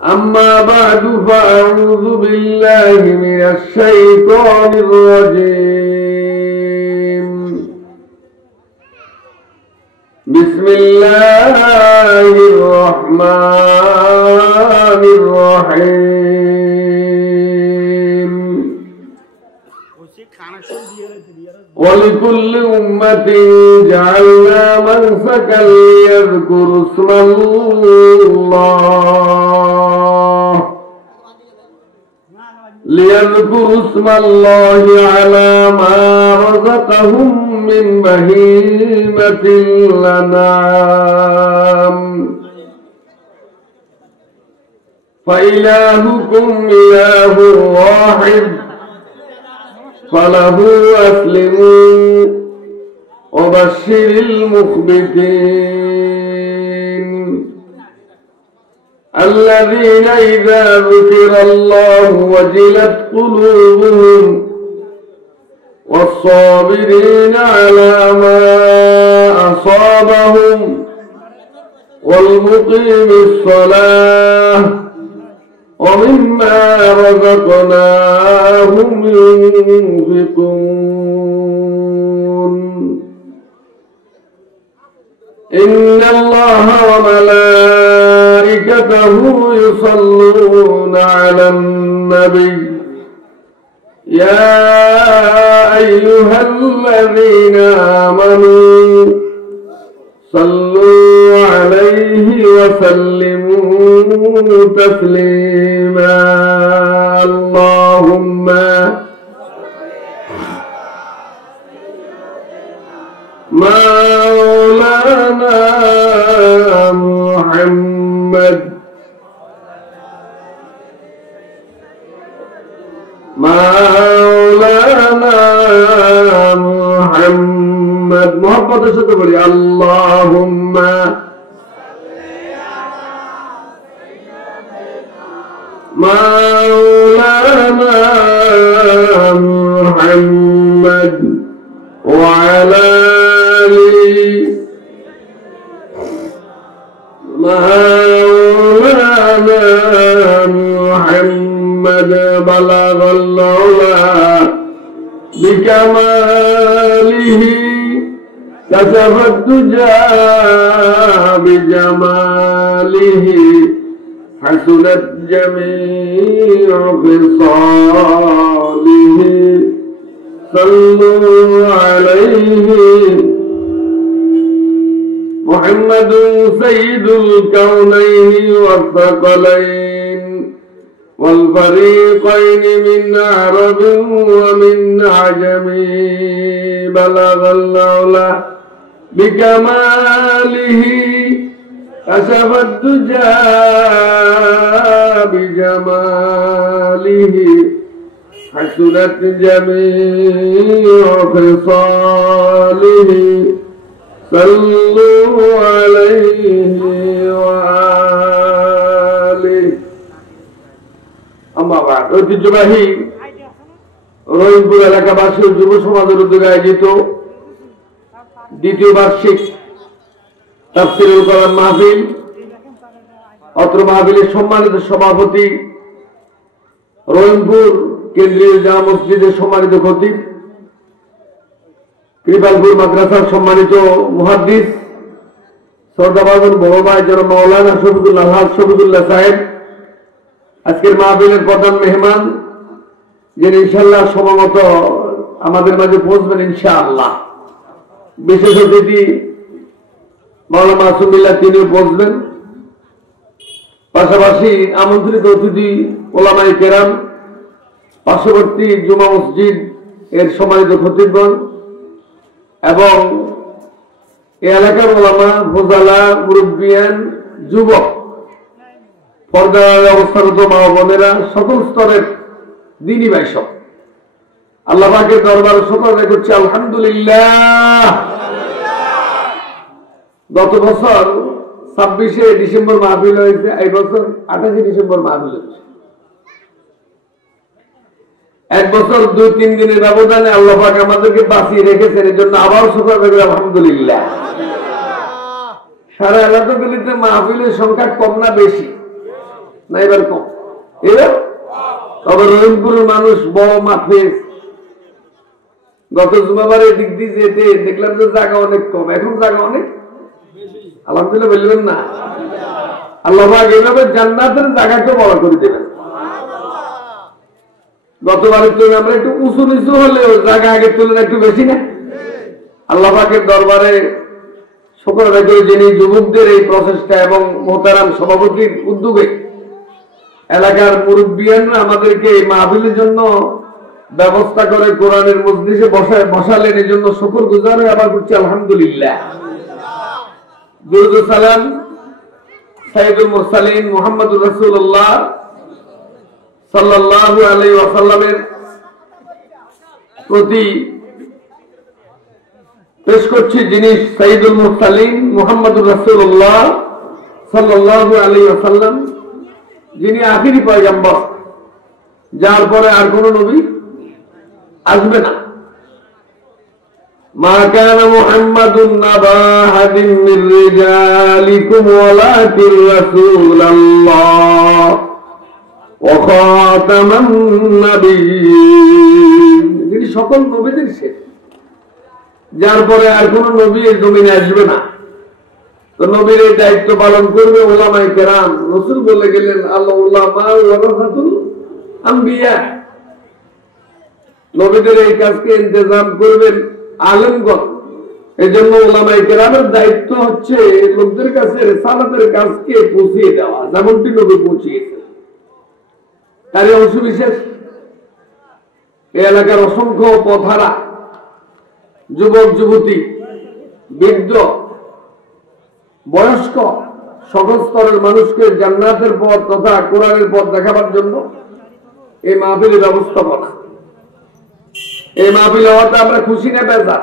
أما بعد فأعوذ بالله من الشيطان الرجيم. بسم الله الرحمن الرحيم. ولكل أمة جعلنا منسكا ليذكروا اسم الله على ما رزقهم من بهيمة الأنعام فإلهكم إله واحد فله أسلموا وبشر المخبتين الذين إذا ذكر الله وجلت قلوبهم والصابرين على ما أصابهم والمقيم الصلاة ومما رزقناهم ينفقون إن الله وملائكته يصلون على النبي يا أيها الذين آمنوا صلوا عليه وسلموا تسليما اللهم مولانا محمد محبت से तो बोलिए अल्लाहुम्मा मौलाना मुहम्मद वअला आलि मौलाना मुहम्मद बलगल औला बिकमालिही كشف الدجى بجماله حسنت جميع خصاله صلوا عليه محمد سيد الكونين والثقلين والفريقين من عرب ومن عجم بلغ العلا بكماله كشف الدجى بجماله حسنت جميع خصاله صلوا عليه وآله أما بعد ঐতিহ্যবাহী রহিমপুর এলাকাবাসী ও যুব সমাজের উদ্যোগে আয়োজিত দ্বিতীয় বার্ষিক তাফসীরুল কোরআন মাহফিল অত্র মাহফিলের সম্মানিত সভাপতি রহিমপুর কেন্দ্রীয় জামা মসজিদের সম্মানিত খতিব কৃপালপুর মাদ্রাসার সম্মানিত মুহাদ্দিস শ্রদ্ধাভাজন বড় ভাই জনাব মাওলানা শফিকুল্লাহ সাহেব আজকের মাহফিলের প্রধান মেহমান যিনি ইনশাআল্লাহ সময়মত আমাদের মাঝে পৌঁছবেন ইনশাআল্লাহ বিশেষ অতিথি মাওলানা মাসুমিল্লাহ তিনিও পৌঁছবেন পাশাপাশি আমন্ত্রিত অতিথি ওলামায়ে কেরাম পার্শ্ববর্তী জুমা মসজিদ এর সম্মানিত খতিবগণ এবং এই এলাকার ওলামা ফোজালা মুরব্বিয়ান যুবক পর্দায় অবস্থারত মা বোনেরা সকল স্তরের দিনী ভাই সব আল্লাহ পাকের দরবারে শুকর আদায় করছি আলহামদুলিল্লাহ। গত বছর 26শে ডিসেম্বর মাহফিল হয়েছে, এই বছর 28শে ডিসেম্বর মাহফিল হয়েছে। এক বছর 2-3 দিনের ব্যবধানে আল্লাহ পাক আমাদেরকে বাঁচিয়ে রেখেছেন, এর জন্য আবার শুকর আদায় করি আলহামদুলিল্লাহ। সারা এলাকাগুলিতে মাহফিলের সংখ্যা কম না বেশি? না এবার কম? এবার তবে রহিমপুরের মানুষ বড় মাঠে গত জুমাবারে দিক দিয়ে যেতে দেখলাম যে জায়গা অনেক কম, এখন জায়গা অনেক। আলহামদুলিল্লাহ বলবেন না? আল্লাহ পাক এইভাবে জান্নাতের জায়গাকে বড় করে দেবেন। গতবারের তুলনায় আমরা একটু উঁচু নিচু হলেও জায়গা আগের তুলনায় একটু বেশি না? আল্লাহ পাকের দরবারে শুকর আদায় করি যিনি যুবকদের এই প্রচেষ্টা এবং মোহতারাম সভাপতির উদ্যোগে এলাকার মুরব্বিয়ানরা আমাদেরকে এই মাহফিলের জন্য ব্যবস্থা করে কোরআনের মজলিসে বসালেন, এই জন্য শুকর গুজার হয়ে আবার করছি আলহামদুলিল্লাহ। দুরূদ ও সালাম সাইয়্যিদুল মুরসালিন মুহাম্মদুর রাসূলুল্লাহ সাল্লাল্লাহু আলাইহি ওয়াসাল্লামের প্রতি পেশ করছি, যিনি সাইয়্যিদুল মুরসালিন মুহাম্মদুর রাসূলুল্লাহ সাল্লাল্লাহু আলাইহি ওয়াসাল্লাম, যিনি আখিরি পয়গম্বর, যার পরে আর কোন নবী আসবে না। মা কানা মুহাম্মাদুন নাবা আহাদিন মির রিজালিকুম ওয়ালাকিন রাসূলুল্লাহ ওয়া খাতামান নাবিয়্যিন, যিনি সকল নবীদের শেষ, যার পরে আর কোন নবী এই জমিনে আসবে না। তো নবীর এই দায়িত্ব পালন করবে উলামায়ে কেরাম। রাসূল বলে গেলেন আল উলামা ওয়ারাসাতুল আম্বিয়া, নবীদের এই কাজকে ইন্তজাম করবেন আলেমগণ। এই জন্য উলামায়ে কেরামের দায়িত্ব হচ্ছে লোকদের কাছে রিসালাতের কাজকে পৌঁছিয়ে দেওয়া, যেমনটি নবী পৌঁছিয়েছেন। তারই অংশ বিশেষ এই এলাকার অসংখ্য পথহারা যুবক যুবতী, বৃদ্ধ, বয়স্ক, সকল স্তরের মানুষকে জান্নাতের পথ তথা কোরআনের পথ দেখাবার জন্য এই মাহফিলের ব্যবস্থাপনা। এই মাহফিল হওয়াতে আমরা খুশি না বেজার?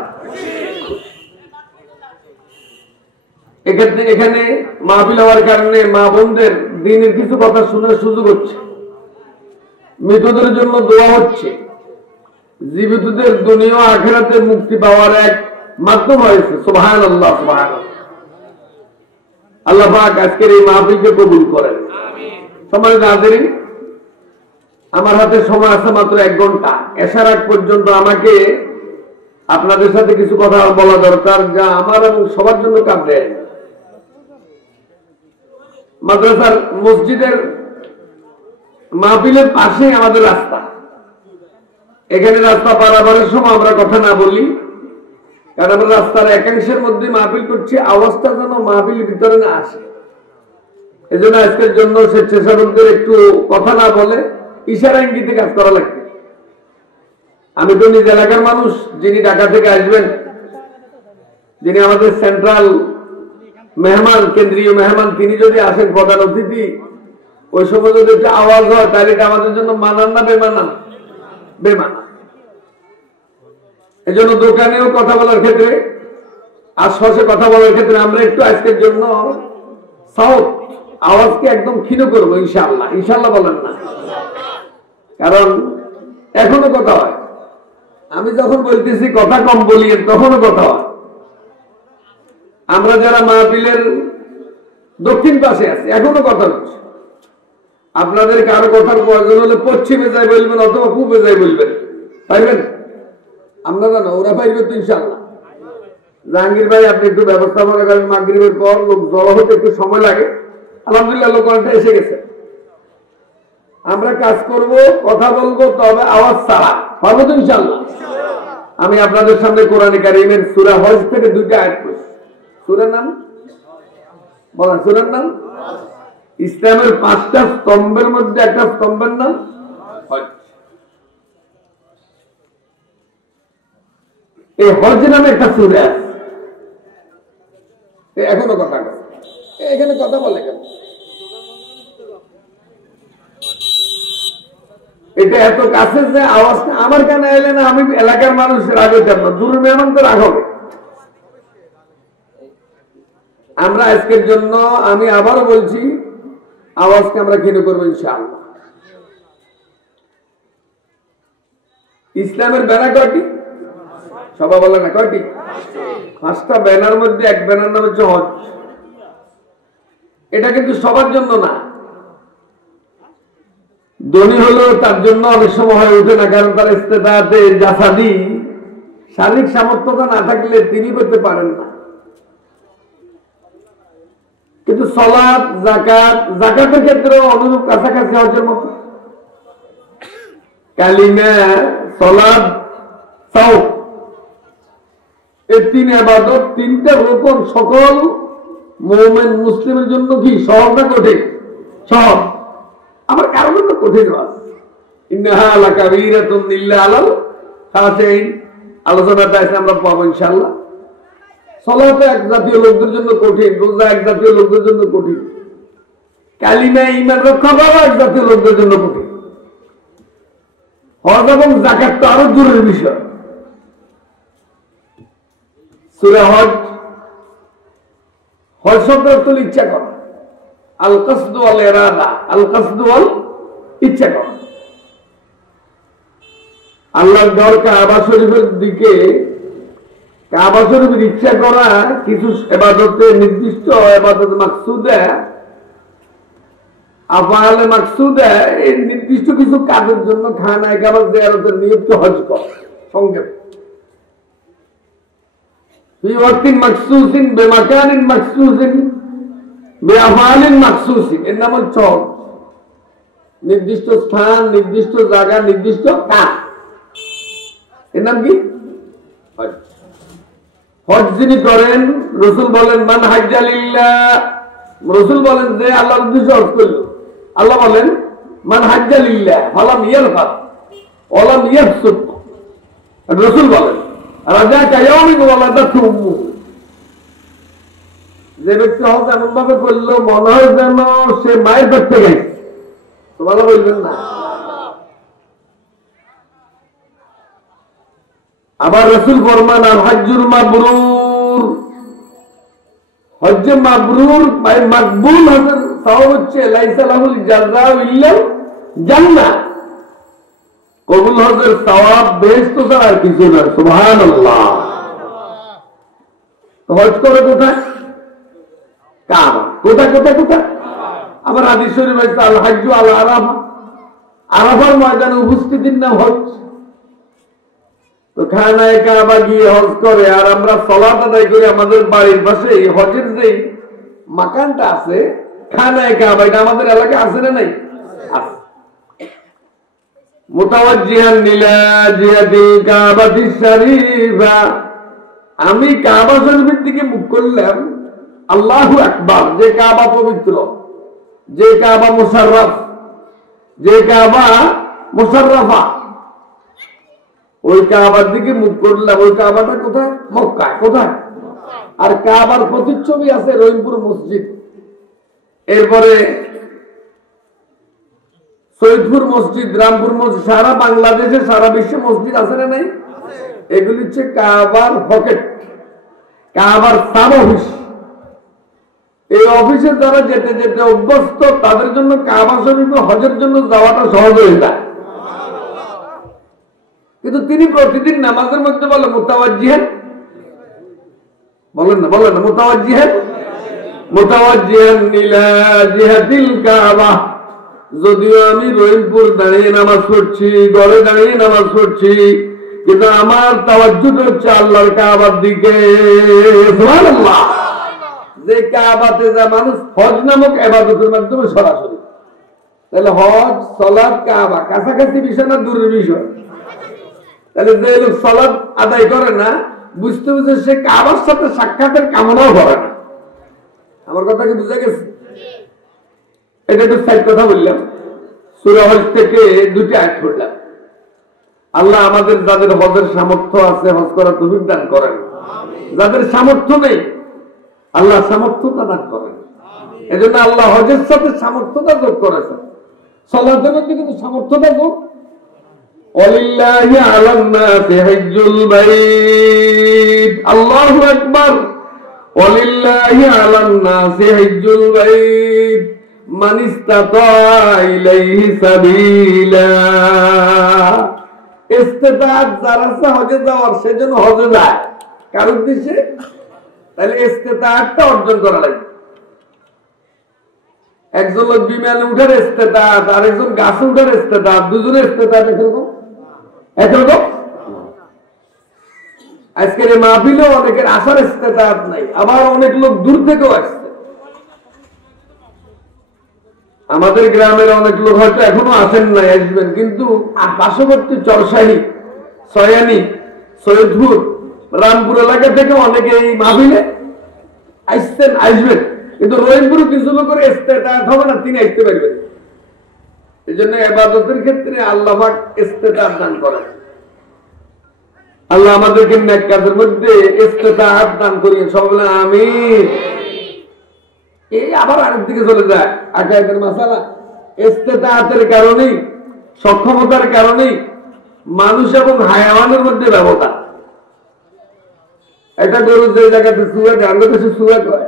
এখানে মাহফিল হওয়ার কারণে মা বোনদের দিনের কিছু কথা শোনার সুযোগ হচ্ছে, মৃতদের জন্য দোয়া হচ্ছে, জীবিতদের দুনিয়া আখিরাতে মুক্তি পাওয়ার এক মাধ্যম হয়েছে। সুবহানাল্লাহ, সুবহানাল্লাহ। আল্লাহ পাক আজকের এই মাহফিলকে কবুল করেন। সম্মানিত হাজিরিন, আমার হাতে সময় আছে মাত্র 1 ঘন্টা। এশার আগ পর্যন্ত আমাকে আপনাদের সাথে কিছু কথা বলা দরকার, যা আমার এবং সবার জন্য কাজে। মাদ্রাসার মসজিদের মাহফিলের পাশে আমাদের রাস্তা। এখানে রাস্তা পারাপারের সময় আমরা কথা না বলি, কারণ আমরা রাস্তার একাংশের মধ্যে মাহফিল করছি, আওয়াজটা যেন মাহফিলের ভিতরে না আসে। এই জন্য আজকের জন্য স্বেচ্ছাসেবকদের একটু কথা না বলে ইশারা ইঙ্গিতে কাজ করা লাগবে। আমি তো নিজ এলাকার মানুষ, যিনি ঢাকা থেকে আসবেন, যিনি আমাদের সেন্ট্রাল মেহমান, কেন্দ্রীয় মেহমান, তিনি যদি আসেন প্রধান অতিথি, ওই সময় যদি একটা আওয়াজ হয় তাহলে এটা আমাদের জন্য মানান না বেমানান? বেমানান। এই জন্য দোকানেও কথা বলার ক্ষেত্রে, আশপাশে কথা বলার ক্ষেত্রে আমরা একটু আজকের জন্য সাউথ আওয়াজকে একদম ক্ষীণ করবো ইনশাআল্লাহ। ইনশাআল্লাহ বলেন না? কারণ এখনো কথা হয়, আমি যখন বলতেছি কথা কম বলি, তখনও কথা হয়। আমরা যারা মাহফিলের দক্ষিণ পাশে আছি এখনো কথা হচ্ছে। আপনাদের কারো কথার প্রয়োজন হলে পশ্চিমে যাই বলবেন অথবা পূবে যাই বলবেন, পাইবেন? আমরা জানো ওরা পাইবে তো ইনশাআল্লাহ। জাহাঙ্গীর ভাই, আপনি একটু ব্যবস্থা মনে করেন, মাগরিবের পর লোক জড়ো হতে একটু সময় লাগে। আলহামদুলিল্লাহ লোক অনেকটা এসে গেছে। আমরা কাজ করব, কথা বলবো, তবে আওয়াজ ছাড়া, পারবো তো ইনশাআল্লাহ? আমি আপনাদের সামনে কোরআনে কারীমের সূরা হজ থেকে 2টা আয়াত পড়ছি। সূরার নাম বলা, সূরার নাম ইসলামের 5টা স্তম্ভের মধ্যে একটা স্তম্ভের নাম হজ। এই হজ নামে একটা সূরা আছে। এখনো কথা বলে, এখানে কথা বলে কেন? এটা এত কাছে যে আওয়াজটা আমার কানে এলে না, আমি এলাকার মানুষ রাগ হইতাম না, দূরের মেহমান তো রাগ হবে। আমরা আজকের জন্য, আমি আবারও বলছি, আওয়াজকে আমরা ক্ষীণ করবো ইনশাআল্লাহ। ইসলামের ব্যানার কয়টি? সবাই বলে না কয়টি? 5টা ব্যানার মধ্যে এক ব্যানার নাম হচ্ছে হজ। এটা কিন্তু সবার জন্য না, ধনী হলেও তার জন্য অনেক সময় হয়ে ওঠে না, কারণ তার ইস্তেতাআতে জাসাদি শারীরিক সামর্থ্যতা না থাকলে তিনি করতে পারেন না। কিন্তু সালাত, যাকাত, যাকাতের ক্ষেত্রে অনুরূপ কাছাকাছি হজের মতো। কালিমা, সালাত, সাওম, এই তিন ইবাদত, তিনটা রকম সকল মুমিন মুসলিমের জন্য কি সহজ না কঠিন? সহজ। আবার কারো জন্য কঠিন হয়। ইন্নাহা লাকাবীরাতুন ইল্লা আলাল খাশিঈন, আলোচনাটা আছে আমরা পাবো ইনশাআল্লাহ। সালাত এক জাতীয় লোকদের জন্য কঠিন, রোজা এক জাতীয় লোকদের জন্য কঠিন, কালিমা ঈমান রক্ষা করা এক জাতীয় লোকদের জন্য কঠিন। হজ এবং যাকাত তো আরো দূরের বিষয়। সূরা হজ, হজ শব্দের অর্থ ইচ্ছা করা, আল কাসদু ওয়াল ইরাদা, আল কাসদু ওয়াল ইচ্ছা করা। আল্লাহর ঘর কাবা শরীফের দিকে, কাবা শরীফের ইচ্ছা করা কিছু ইবাদতে, নির্দিষ্ট ইবাদত মাকসুদা, আফআলে মাকসুদা, এই নির্দিষ্ট কিছু কাজের জন্য খানায়ে কাবা জিয়ারতের নিয়তকে হজ করা। সংক্ষেপ, ফি ওয়াক্তিন মাকসুসিন বিমাকানিন মাকসুসিন বিআফআলিন মাকসুসিন, এর নাম হচ্ছে হজ। নির্দিষ্ট স্থান, নির্দিষ্ট জায়গা, নির্দিষ্ট কাজ, এর নাম কি? হজ। হজ যিনি করেন, রাসূল বলেন মান হাজ্জা লিল্লাহ, রাসূল বলেন যে আল্লাহর উদ্দেশ্যে হজ করল। আল্লাহ বলেন মান হাজ্জা লিল্লাহ ফালাম ইয়ারফাত ওয়ালাম ইয়াফসুক। রাসূল বলেন রাজা কায়াউমিন ওয়ালাদাতু উম্মু, যে ব্যক্তি হজ এমন ভাবে করলো মনে হয় যেন সে মায়ের পেট থেকে গেছে। তোমরা বলবেন না? আবার রাসূল ফরমান আল হজ্জুল মাবরুর, হজ্জে মাবরুর বা মাকবুল হজের সওয়াব হচ্ছে লাইসা লাহুল জাযাউ ইল্লা জান্নাহ। কবুল হজের সওয়াব বেহেশত ছাড়া আর কিছু না। সুবহানাল্লাহ। হজ করে কোথায়? কাবা। কোথায় কোথায় কোথায়? আবার হাদিস শরীফে আছে আল হজ্জু আল আরাফা, আরাফার ময়দানে উপস্থিতির নাম হজ। তো খানায়ে কাবা গিয়ে হজ করে, আর আমরা সালাত আদায় করি আমাদের বাড়ির পাশে। হজের যে মাকানটা আছে খানায়ে কাবা, এটা আমাদের এলাকায় আছে না নাই? আছে। মুতাওয়াজ্জিহান ইলা জিহাতিল কাবাতিশ শরীফা, আমি কাবা শরীফের দিকে মুখ করলাম। আল্লাহু আকবার, যে কাবা পবিত্র, যে কাবা মুশাররফ, যে কাবা মুশাররফা, ওই কাবার দিকে মুখ করলাম। ওই কাবাটা কোথায়? মক্কায়। কোথায়? আর কাবার প্রতিচ্ছবি আছে রহিমপুর মসজিদ, এরপরে সৈয়দপুর মসজিদ, রামপুর মসজিদ, সারা বাংলাদেশে সারা বিশ্বে মসজিদ আছে না নাই? এগুলি হচ্ছে কাবার পকেট, কাবার সাব অফিস। এই অফিসে যারা যেতে যেতে অভ্যস্ত, তাদের জন্য কাবা শরীফে হজের জন্য যাওয়াটা সহজ হয়ে যায়। কিন্তু তিনি প্রতিদিন নামাজের মধ্যে বলে মুতাওয়াজ্জিহান, বলেন না, বলেন না, মুতাওয়াজ্জিহান, মুতাওয়াজ্জিহান ইলা জিহাতিল কাবা। যদিও আমি রহিমপুর দাঁড়িয়ে নামাজ পড়ছি, ঘরে দাঁড়িয়ে নামাজ পড়ছি, কিন্তু আমার তাওয়াজ্জুদ হচ্ছে আল্লাহর কাবার দিকে। সুবহানাল্লাহ। যে কাবাতে যা মানুষ হজ নামক ইবাদতের মাধ্যমে সরাসরি, তাহলে হজ, সালাত, কাবা কাছাকাছি বিষয় না দূরের বিষয়? তাহলে যে লোক সালাত আদায় করে না, বুঝতে বুঝতে সে কাবার সাথে সাক্ষাতের কামনাও করে না। আমার কথা কি বুঝা গেছে? এটা একটু সাইড কথা বললাম। সূরা হজ থেকে দুটি আয়াত পড়লাম। আল্লাহ আমাদের যাদের হজের সামর্থ্য আছে হজ করার তৌফিক দান করেন, যাদের সামর্থ্য নেই আল্লাহ সামর্থ্যতা দান করেন। এজন্য আল্লাহ হজের সাথে সামর্থ্যতা যোগ করেছেন। সালাতের মধ্যে কিন্তু সামর্থ্যতা যোগ। ওয়ালিল্লাহি আলান নাসি হজ্জুল বাইত, আল্লাহু আকবার। ওয়ালিল্লাহি আলান নাসি হজ্জুল বাইত মান ইসতাতা ইলাইহি সাবিলা। ইস্তেতাআত যার আছে হজে যাওয়ার, সেজন্য হজে যায়। কার উদ্দেশ্যে? তাহলে ইস্তেতাআতটা অর্জন করা লাগবে। একজন লোক বিমানে উঠার ইস্তেতাত, আর একজন গাছে উঠার ইস্তেতাত, দুজনের ইস্তেতাত একরকম। আজকের এই মাহফিলে অনেকের আসার ইস্তেতাত নাই, আবার অনেক লোক দূর থেকেও আসছে। আমাদের গ্রামের অনেক লোক হয়তো এখনো আসেন নাই, আসবেন, কিন্তু পার্শ্ববর্তী চরসাহি, সয়ানি, সৈয়দপুর, রামপুর এলাকা থেকে অনেকে এই মাহফিলে আসছেন, আসবেন, কিন্তু রহিমপুর কিছু লোকের ইস্তেতাত হবে না, তিনি আসতে পারবেন। এই জন্য ইবাদতের ক্ষেত্রে আল্লাহ পাক ইস্তেতাত দান করেন। আল্লাহ আমাদেরকে নেক কাজের মধ্যে ইস্তেতাত দান করিয়েন, সবাই বলেন আমিন। এই আবার আরেক দিকে চলে যায় আকায়েদের মাসালা। ইস্তেতাতের কারণেই, সক্ষমতার কারণেই মানুষ এবং হায়াওয়ানের মধ্যে ব্যবধান। একটা গরু যে জায়গাতে শুয়ে দেয়, আমরা কিছু শুয়ে করে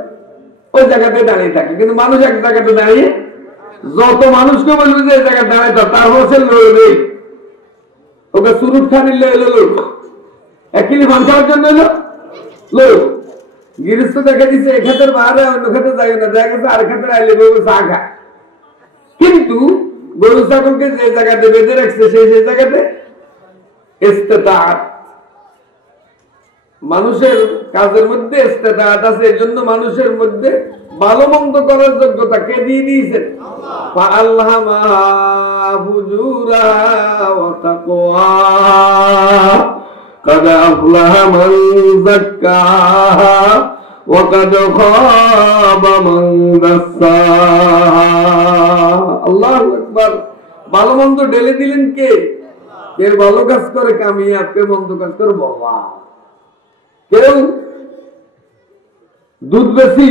ওই জায়গাতে দাঁড়িয়ে থাকে, কিন্তু মানুষ এক জায়গাতে দাঁড়িয়ে, যত মানুষকে বলবে যে এই জায়গায় দাঁড়ায় তার হচ্ছে লড়বে, ওকে সুরুট খানি লড়ব, এক কিলি ধান খাওয়ার জন্য এলো লড়ব। গৃহস্থ দেখে দিচ্ছে এ ক্ষেত্রে বাইরে অন্য ক্ষেত্রে যাই না, দেখা গেছে আর ক্ষেত্রে আইলে বলবো চা খায়। কিন্তু গরু ছাগলকে যে জায়গাতে বেঁধে রাখছে সেই জায়গাতে ইস্তেতাত, মানুষের কাজের মধ্যে ইস্তেতাত আছে। এই জন্য মানুষের মধ্যে ভালো মন্দ করার যোগ্যতা কে দিয়ে দিয়েছেন? ফাআলহামাহা ফুজুরাহা ওয়া তাকওয়াহা قد أفلح من زكاها وقد خاب من دساها। আল্লাহু আকবার। ভালো মন্দ ঢেলে দিলেন কে? কে ভালো কাজ করে কামিয়াব, কে মন্দ কাজ করে বাবা। কেউ দুধ বেশি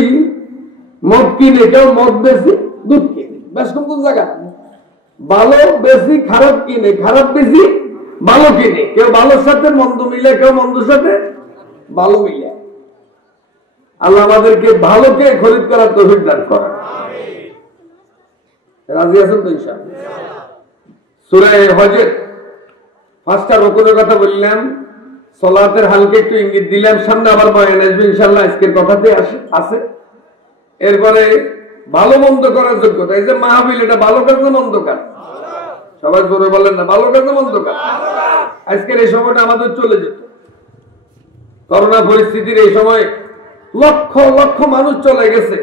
মদ কিনে, কেউ মদ বেশি দুধ কিনে। বেশ কোন জায়গা ভালো বেশি খারাপ কিনে, খারাপ বেশি ভালো কিনে। কেউ ভালোর সাথে মন্দ মিলে, কেউ মন্দর সাথে ভালো মিলে। আল্লাহ আমাদেরকে ভালোকে খরিদ করার তৌফিক দান করেন। রাজি আছেন তো ইনশাআল্লাহ? সূরা হজের 5টা রুকুনের কথা বললাম, সালাতের হালকা একটু ইঙ্গিত দিলাম, সামনে আবার বয়ান আসবে ইনশাআল্লাহ, আজকের কথাতে আছে। এরপরে ভালো মন্দ করার যোগ্যতা, এই যে মাহফিল, এটা ভালো কাজ না মন্দ কাজ? সবাই জোরে বলেন না, ভালো কাজ না মন্দ কাজ? আজকের এই সময়টা আমাদের চলে যেত। করোনা পরিস্থিতির এই সময় লক্ষ লক্ষ মানুষ চলে গেছে,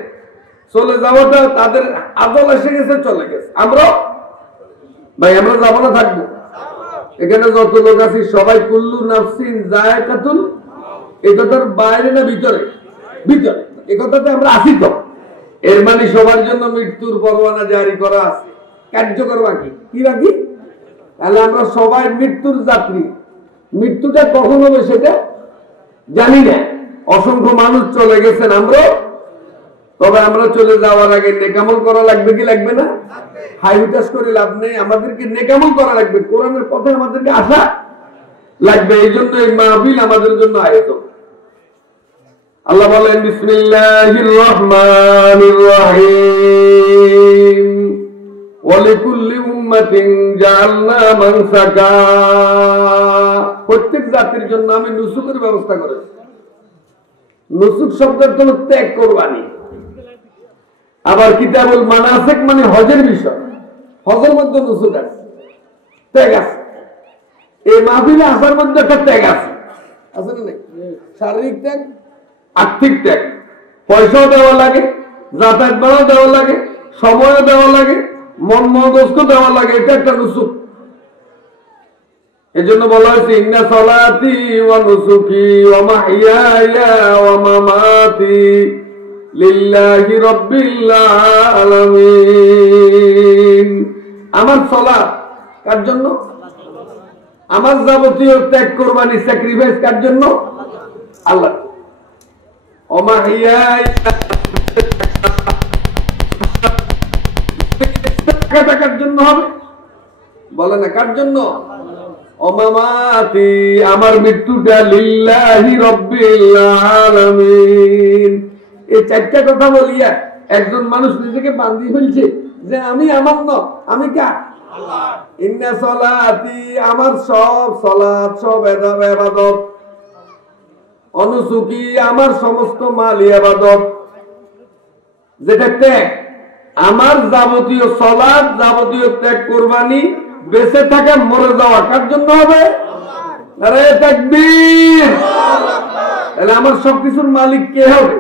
চলে যাওয়াটা তাদের আদল এসে গেছে, চলে গেছে। আমরা যাবো না, থাকবো। এখানে যত লোক আছি সবাই কুল্লু নাফসিন যায়কাতুল, এই কথার বাইরে না ভিতরে? ভিতরে। এই কথাতে আমরা আসি তো। এর মানে সবার জন্য মৃত্যুর পরোয়ানা জারি করা আছে, কার্যকর বাকি কি বাকি? তাহলে আমরা সবাই মৃত্যুর যাত্রী। মৃত্যুটা কখন হবে সেটা জানি না। অসংখ্য মানুষ চলে গেছেন, আমরা। তবে আমরা চলে যাওয়ার আগে নেকামল করা লাগবে কি লাগবে না? হাইটাস করে লাভ নেই, আমাদেরকে নেকামল করা লাগবে, কোরআনের পথে আমাদেরকে আসা লাগবে। এই জন্য এই মাহফিল আমাদের জন্য আয়োজন। আল্লাহ বলেন বিসমিল্লাহির রহমানির রহিম ওয়ালিকুল্লি উম্মাতিন জাআলনা মানসাকা। প্রত্যেক জাতির জন্য আমি নুসুকের ব্যবস্থা করেছি। নুসুক শব্দের অর্থ ত্যাগ কুরবানি। আবার কিতাবুল মানাসিক মানে হজের বিষয়, হজের মধ্যে নুসুক আছে, ত্যাগ আছে। এই মাহফিলে আসার মধ্যে একটা ত্যাগ আছে, আছে না? শারীরিক ত্যাগ, আর্থিক ত্যাগ, পয়সাও দেওয়া লাগে, যাতায়াত ভাড়াও দেওয়া লাগে, সময়ও দেওয়া লাগে, মন মগজকে দেওয়া লাগে। এটা একটা নুসুক। এজন্য বলা হয়েছে ইন্না সালাতি ওয়া নুসুকি ওয়া মাহইয়ায়া ওয়া মামাতি লিল্লাহি রাব্বিল আলামিন। আমার সালাত কার জন্য? আমার যাবতীয় ত্যাগ কুরবানি স্যাক্রিফাইস কার জন্য? আল্লাহ। ওয়া মাহইয়ায়া কার জন্য হবে? বলে না কার জন্য? অমামাতি, আমার মৃত্যুটা লিল্লাহি রাব্বিল আলামিন। এই চারটা কথা বলিয়া একজন মানুষ নিজেকে বান্ধি ফেলছে যে আমি আমার ন, আমি কার? আল্লাহ। ইন্না সালাতি, আমার সব সালাত, সব ইবাদত, অনুসুকি, আমার সমস্ত মাল ইবাদত, যেটা ত্যাগ, আমার যাবতীয় সালাত, যাবতীয় ত্যাগ কোরবানি বেঁচে থাকা মরে যাওয়া কার জন্য হবে? আরে তাকবীর! তাহলে আমার সবকিছুর মালিক কে হবে?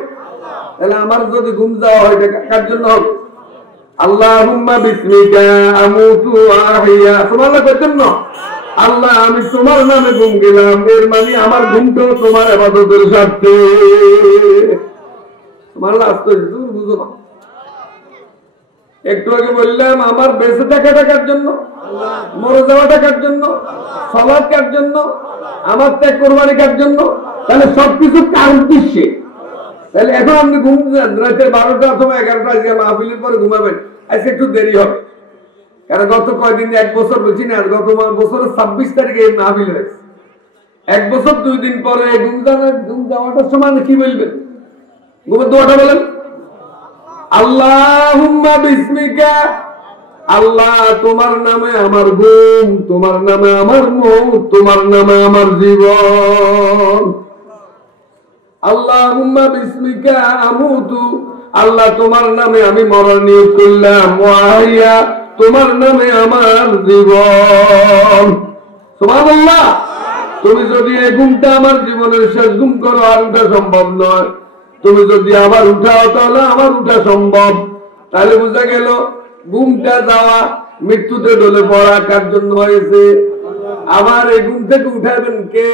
তাহলে আমার যদি ঘুম যাওয়া হয় এটা কার জন্য হবে? আল্লাহুম্মা বিসমিকা আমুতু ওয়া আহইয়া। সুবহানাল্লাহ কইতেন না? আল্লাহ আমি তোমার নামে ঘুম গেলাম, এর মানে আমার ঘুমটাও তোমার ইবাদতের স্বার্থে। সুবহানাল্লাহ। আস্তে বুঝো না। একটু আগে বললাম আমার বেঁচে থাকা টাকার জন্য, মরে যাওয়া টাকার জন্য, সালাত কার জন্য, আমার ত্যাগ কোরবানি কার জন্য। তাহলে সবকিছু কার উদ্দেশ্যে? তাহলে এখন আপনি ঘুম রাতে 12টা অথবা 11টা আজকে মাহফিলের পরে ঘুমাবেন, আজকে একটু দেরি হবে। কারণ গত কয়দিন, 1 বছর বেশি না, গত বছরের 26 তারিখে এই মাহফিল হয়েছে। 1 বছর 2 দিন পরে ঘুম যাওয়াটার সময় কি বলবেন? ঘুমের দোয়াটা বলেন, আল্লাহুম্মা বিসমিকা। আল্লাহ তোমার নামে আমার ঘুম, তোমার নামে আমার মউত, তোমার নামে আমার জীবন। আল্লাহুম্মা বিসমিকা আমুতু। আল্লাহ তোমার নামে আমি মরণ নিয়ত করলাম। ওয়া আহইয়া তোমার নামে আমার জীবন। সুবহানাল্লাহ। তুমি যদি এই ঘুমটা আমার জীবনের শেষ ঘুম করো আর ওঠা সম্ভব নয়। তুমি যদি আবার উঠাও তাহলে আমার উঠা সম্ভব। তাহলে বোঝা গেল ঘুমটা যাওয়া, মৃত্যুতে ডলে পড়া কার জন্য হয়েছে? আবার এই ঘুম থেকে উঠাবেন কে?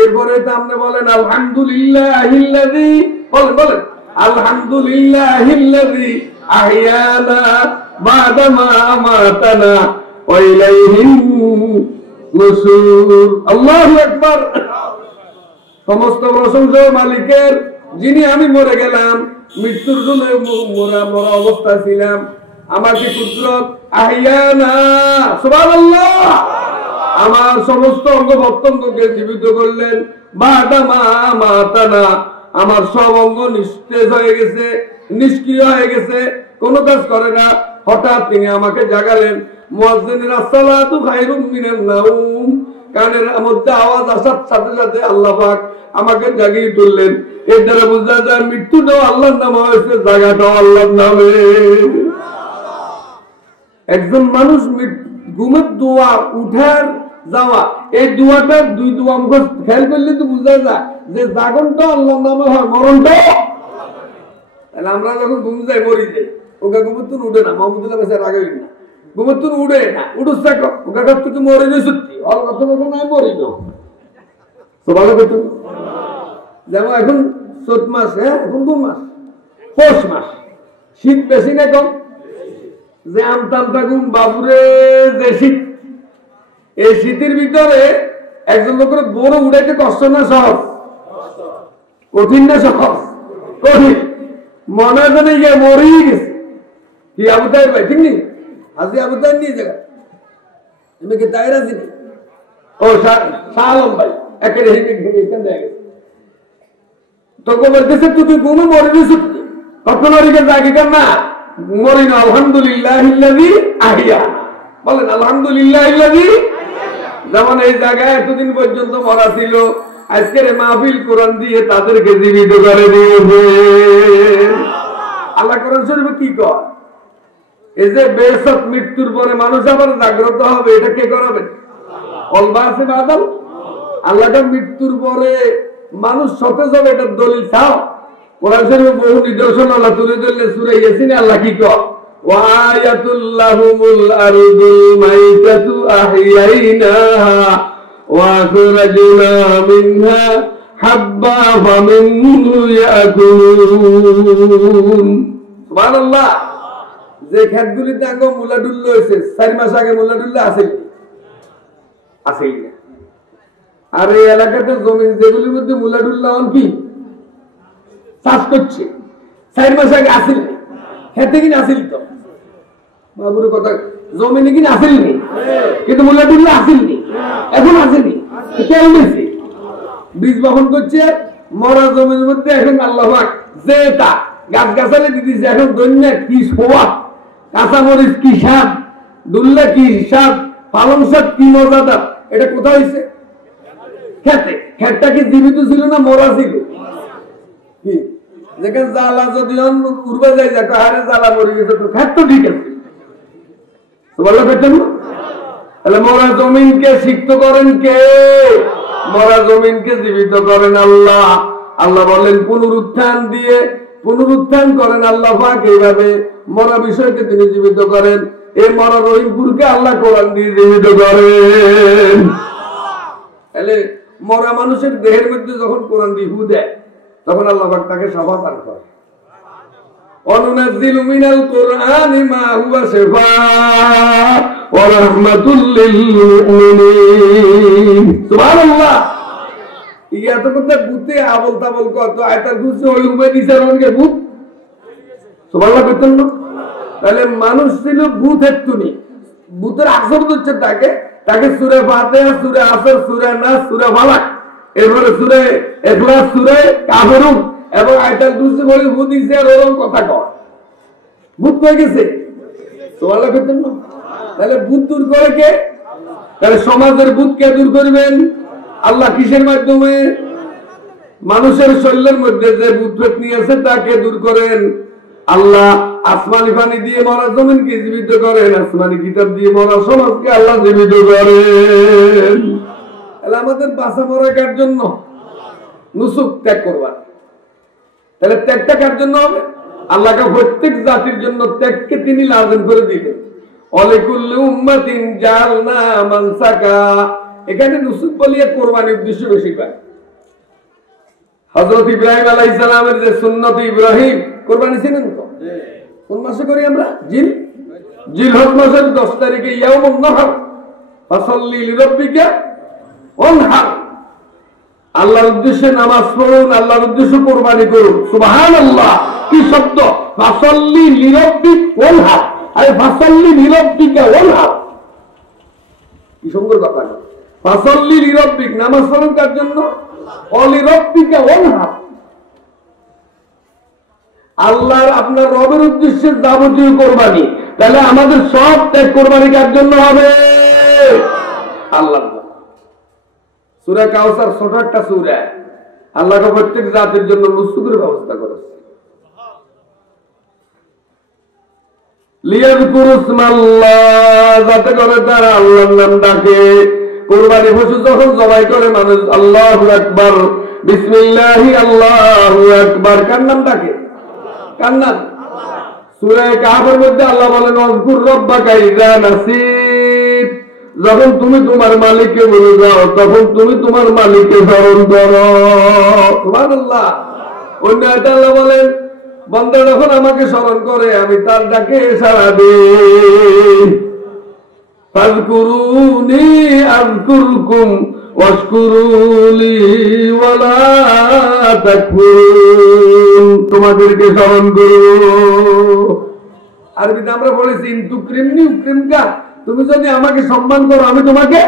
এরপরে তো আপনি বলেন আলহামদুলিল্লাহিল্লাযী, বলেন বলেন আলহামদুলিল্লাহিল্লাযী আহইয়ানা বা'দা মা আমাতানা ওয়া ইলাইহিন নুশুর। আল্লাহু আকবার। সমস্ত প্রশংসা মালিকের, যিনি আমি মরে গেলাম, মৃত্যুর জন্য মরা অবস্থা ছিলাম, আমাকে কুদরত আহইয়ানা, সুবহানাল্লাহ, আমার সমস্ত অঙ্গ প্রত্যঙ্গকে জীবিত করলেন। বা'দা মা আমাতানা, আমার সব অঙ্গ নিস্তেজ হয়ে গেছে, নিষ্ক্রিয় হয়ে গেছে, কোনো কাজ করে না। হঠাৎ তিনি আমাকে জাগালেন। মুয়াজ্জিনের আসসালাতু খায়রুম মিনান নাওম, কানের মধ্যে আওয়াজ আসার সাথে সাথে আল্লাহ পাক আমাকে জাগিয়ে তুললেন। এর দ্বারা বোঝা যায় মৃত্যুটাও আল্লাহর নামে হয়েছে, জাগাটাও আল্লাহর নামে। একজন মানুষ ঘুমের দোয়া, উঠার যাওয়া, এই দোয়াটা 2 দোয়া মুখস্থ খেয়াল করলে তো বোঝা যায় যে জাগনটা আল্লাহর নামে হয়, মরণটা। তাহলে আমরা যখন ঘুম যাই, মরি যাই, ওকে ঘুমের তুন উঠে না, মাহমুদুল্লাহ বেচার আগে না, ঘুমের তুন উঠে না, উঠুস থাকো, ওকে কাছ থেকে মরে যাই সত্যি, ওর কথা বলবো নাই, মরি না। তো ভালো করতো। যেমন এখন চৈত মাস, হ্যাঁ এখন কোন মাস? পৌষ মাস। শীত বেশি না কম? যে আমতামটা ঘুম বাবুরে, যে শীত, এই শীতের ভিতরে একজন লোকের বড় উড়াইতে কষ্ট না সহজ? কঠিন না সহজ? কঠিন। মনে হয় গিয়ে মরেই গেছে। কি আবু তাহের ভাই ঠিক নেই? আজি আবু তাহের নিয়ে জায়গা আমি কি তাই রাজি নেই? ও শাহ আলম ভাই একেবারে হিকে এখান দেয়া গেছে। তোকে বলতেছে তুই কোনো মরবি সত্যি, কখনো রেখে জাগিকার না, মরি না। আলহামদুলিল্লাহিল্লাযী আহইয়া, বলেন আলহামদুলিল্লাহিল্লাযী। যেমন এই জায়গায় এতদিন পর্যন্ত মরা ছিল, আজকের মাহফিল কোরআন দিয়ে তাদেরকে জীবিত করে দিয়েছে। আল্লাহ কোরআন শরীফে কি কয়? এই যে বেশক মৃত্যুর পরে মানুষ আবার জাগ্রত হবে, এটা কে করাবেন? অলবাসে বাদল। আল্লাহটা মৃত্যুর পরে মানুষ সতেজ হবে, এটার দলিল চাও? কোরআন শরীফে বহু নিদর্শন আল্লাহ তুলে ধরলে সূরা ইয়াসিন আল্লাহ কি কয়? ওয়ায়াতুল লাহুমুল আরদুল মাইতাতু আহইয়াইনাহা ওয়া আখরাজনা মিনহা হাব্বা ফামিনহু ইয়াকুলুন। সুবহানাল্লাহ। যে ক্ষেতগুলিতে আগে মূলা ডুল্ল হয়েছে, 4 মাস আগে মূলা ডুল্লে আছে আসেই না। আর এই এলাকাতে জমি যেগুলির মধ্যে মূলা ডুল্লা কি চাষ করছে, 4 মাস আগে আসিল খেতে কিনা আসিল, তো বাবুর কথা জমিনে কিনা আসেননি, কিন্তু মূলা ডুল্লা আসেননি, এখন আসেনি। কেন দিয়েছে? বীজ বপন করছে মরা জমির মধ্যে। এখন আল্লাহ পাক যে তা গাছ গাছালে দিতেছে, এখন দৈন্য কি সোয়া, কাঁচামরিচ কি স্বাদ, দুল্লা কি স্বাদ, পালং শাক কি মজাদার। এটা কোথায় হয়েছে? খেতে। খেতটা কি জীবিত ছিল না মরা ছিল? কি যেখানে জ্বালা যদি উড়বে যায় যাকে হারে জ্বালা মরে গেছে তো খাত তো ঠিক আছে বললো পেতেন না তাহলে মরা জমিনকে সিক্ত করেন কে মরা জমিনকে জীবিত করেন আল্লাহ আল্লাহ বলেন পুনরুত্থান করেন আল্লাহ পাক এইভাবে মরা বিষয়কে তিনি জীবিত করেন এই মরা রহিমপুরকে আল্লাহ কোরআন দিয়ে জীবিত করেন তাহলে মরা মানুষের দেহের মধ্যে যখন কোরআন দিয়ে হু দেয় তখন আল্লাহ পাক তাকে সাফা পান করে অনুনাজ্জিলু মিনাল কুরআনি মা হুয়া শিফাআ ওয়া রাহমাতুল লিল মুমিনিন সুবহানাল্লাহ ইয়া তো কথা বুতে আবল তাবল কত আয়াতুল কুরসি ওই উমে দিছে রনকে ভূত সুবহানাল্লাহ কইতেন না তাহলে মানুষ ছিল ভূত একটুনি ভূতের আসর হচ্ছে তাকে সূরা ফাতিহা সূরা আসর সূরা নাস সূরা ফালাক এরপরে সূরা ইখলাস সূরা কাফিরুন এবং আয়াতুল কুরসি বলে ভূত দিছে আর ওরকম কথা কয় ভূত কই গেছে সুবহানাল্লাহ কইতেন না তাহলে ভূত দূর করে কে তাহলে সমাজের ভূত কে দূর করবেন আল্লাহ কিসের মাধ্যমে মানুষের শরীরের মধ্যে যে ভূত নিয়ে আছে তাকে দূর করেন আল্লাহ আসমানি পানি দিয়ে মরা জমিনকে জীবিত করেন আসমানি কিতাব দিয়ে মরা সমাজকে আল্লাহ জীবিত করেন তাহলে আমাদের বাঁচা মরা কার জন্য নুসুক ত্যাগ করবার তাহলে ত্যাগটা কার জন্য হবে আল্লাহকে প্রত্যেক জাতির জন্য ত্যাগকে তিনি লাজম করে দিলেন অলিকুল্লি উম্মাতিন জাআলনা মানসাকা এখানে নুসুক বলিয়ে কোরবানির উদ্দেশ্য বেশি পায় হযরত ইব্রাহিম আলাইহিস সালামের যে সুন্নত ইব্রাহিম কোরবানি ছিলেন তো কোন মাসে করি আমরা জিলহজ মাসের 10 তারিখে ইয়াউমুন নাহর ফাসাল্লি লিরাব্বিকা ওয়ানহার আল্লাহর উদ্দেশ্যে নামাজ পড়ুন আল্লাহর উদ্দেশ্যে কোরবানি করুন সুবহানাল্লাহ কি শব্দ ফাসাল্লি লিরাব্বিক ওয়ানহার আরে ফাসাল্লি লিরাব্বিকা ওয়ানহার কি সুন্দর কথা ফাসাল্লি লিরাব্বিক নামাজ পড়ুন কার জন্য লিরাব্বিকা ওয়ানহার আল্লাহর আপনার রবের উদ্দেশ্যে যাবতীয় কোরবানি তাহলে আমাদের সব ত্যাগ কোরবানি কার জন্য হবে আল্লাহর জন্য সূরা কাউসার ছোট একটা সূরা আল্লাহকে প্রত্যেক জাতির জন্য নুসুকের ব্যবস্থা করেছে লিয়াযকুরু ইসমাল্লাহ যাতে করে তারা আল্লাহর নাম ডাকে কুরবানি পশু যখন জবাই করে মানুষ আল্লাহু আকবার বিসমিল্লাহি আল্লাহু আকবার কার নাম ডাকে কার নাম সূরা কাহফের মধ্যে আল্লাহ বলেন ওয়াজকুর রাব্বাকা ইযা নাসিত যখন তুমি তোমার মালিককে ভুলে যাও তখন তুমি তোমার মালিককে স্মরণ করো সুবহানাল্লাহ অন্য আয়াতে আল্লাহ বলেন বান্দা যখন আমাকে স্মরণ করে আমি তার ডাকে সাড়া দিই ফাযকুরুনি আযকুরকুম ওয়াশকুরুলি ওয়ালা তাকফুরুন তোমাদেরকে স্মরণ করো আরবিতে আমরা বলেছি ইনতুকরিমনি উকরিমকা তুমি যদি আমাকে সম্মান করো আমি তোমাকে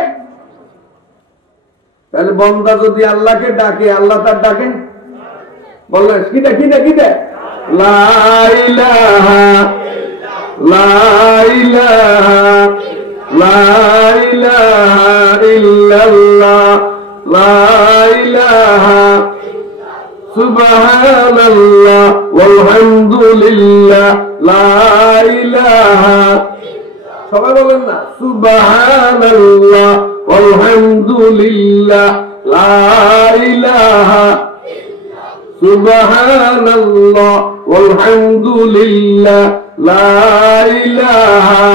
তাহলে বান্দা যদি আল্লাহকে ডাকে আল্লাহ তার ডাকে বললেন কি লা ইলাহা ইল্লাল্লাহ লা ইলাহা সুবহানাল্লাহ ওয়ালহামদুলিল্লাহ লা ইলাহা সবাই বলেন না সুবহানাল্লাহ ওয়ালহামদুলিল্লাহ লা ইলাহা সুবহানাল্লাহ ওয়ালহামদুলিল্লাহ লা ইলাহা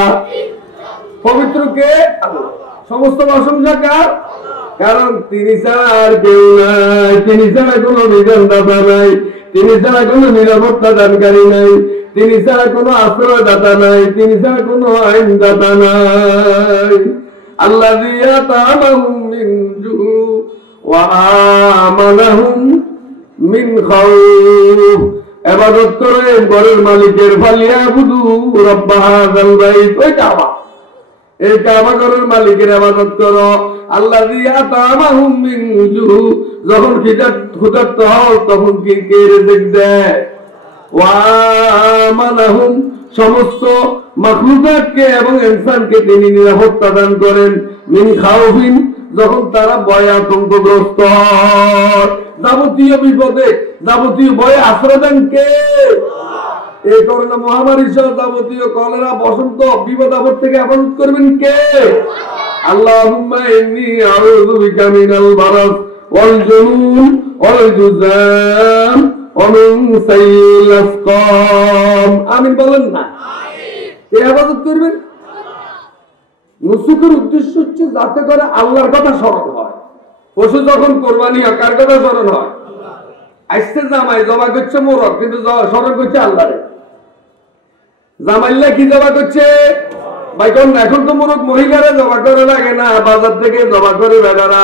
পবিত্র কে আল্লাহ সমস্ত প্রশংসা কার কারণ তিনি ছাড়া আর কেউ নাই তিনি ছাড়া কোনো বিধানদাতা নাই তিনি ছাড়া কোনো নিরাপত্তা দানকারী নাই তিনি ছাড়া কোনো আশ্রয়দাতা নাই তিনি ছাড়া কোনো আইনদাতা নাই আল্লাযী আতামাহুম মিন জু ওয়া আমানাহুম মিন খাউফ ইবাদত করে ঘরের মালিকের ফালিয়াবুদু রাব্বা হাযাল বাইত ওই কাবা এই কাবা ঘরের মালিকের ইবাদত করো আল্লাযী আতামাহুম মিন জু যখন ক্ষুধার্ত হও তখন কে রিজিক দেয় ওয়া আমানাহুম সমস্ত মাখলুকাতকে এবং ইনসানকে তিনি নিরাপত্তা দান করেন মিন খাউফিন যখন তারা ভয় আতঙ্কগ্রস্ত হয় যাবতীয় বিপদে যাবতীয় ভয়ে আশ্রয় দেন কে? এই করোনা মহামারী সহ যাবতীয় কলেরা বসন্ত বিপদ আপদ থেকে হেফাজত করবেন কে? আল্লাহুম্মা ইন্নী আউযু বিকা মিনাল বারাস ওয়াল জুনুন ওয়াল জুযাম ওয়া মিন সাইয়্যিল আসকাম। আমিন বলেন না? কে হেফাজত করবেন? নুসুকের উদ্দেশ্য হচ্ছে যাতে করে আল্লাহর কথা স্মরণ হয়। পশু যখন কোরবানি হয় কার কথা স্মরণ হয়? আজকে জামাই জবা করছে মোরগ, কিন্তু স্মরণ করছে আল্লাহরে। জামাইল্লা কি জবা করছে? এখন তো মোরগ মহিলারা জবা করে লাগে না, বাজার থেকে জবা করে বেড়ারা,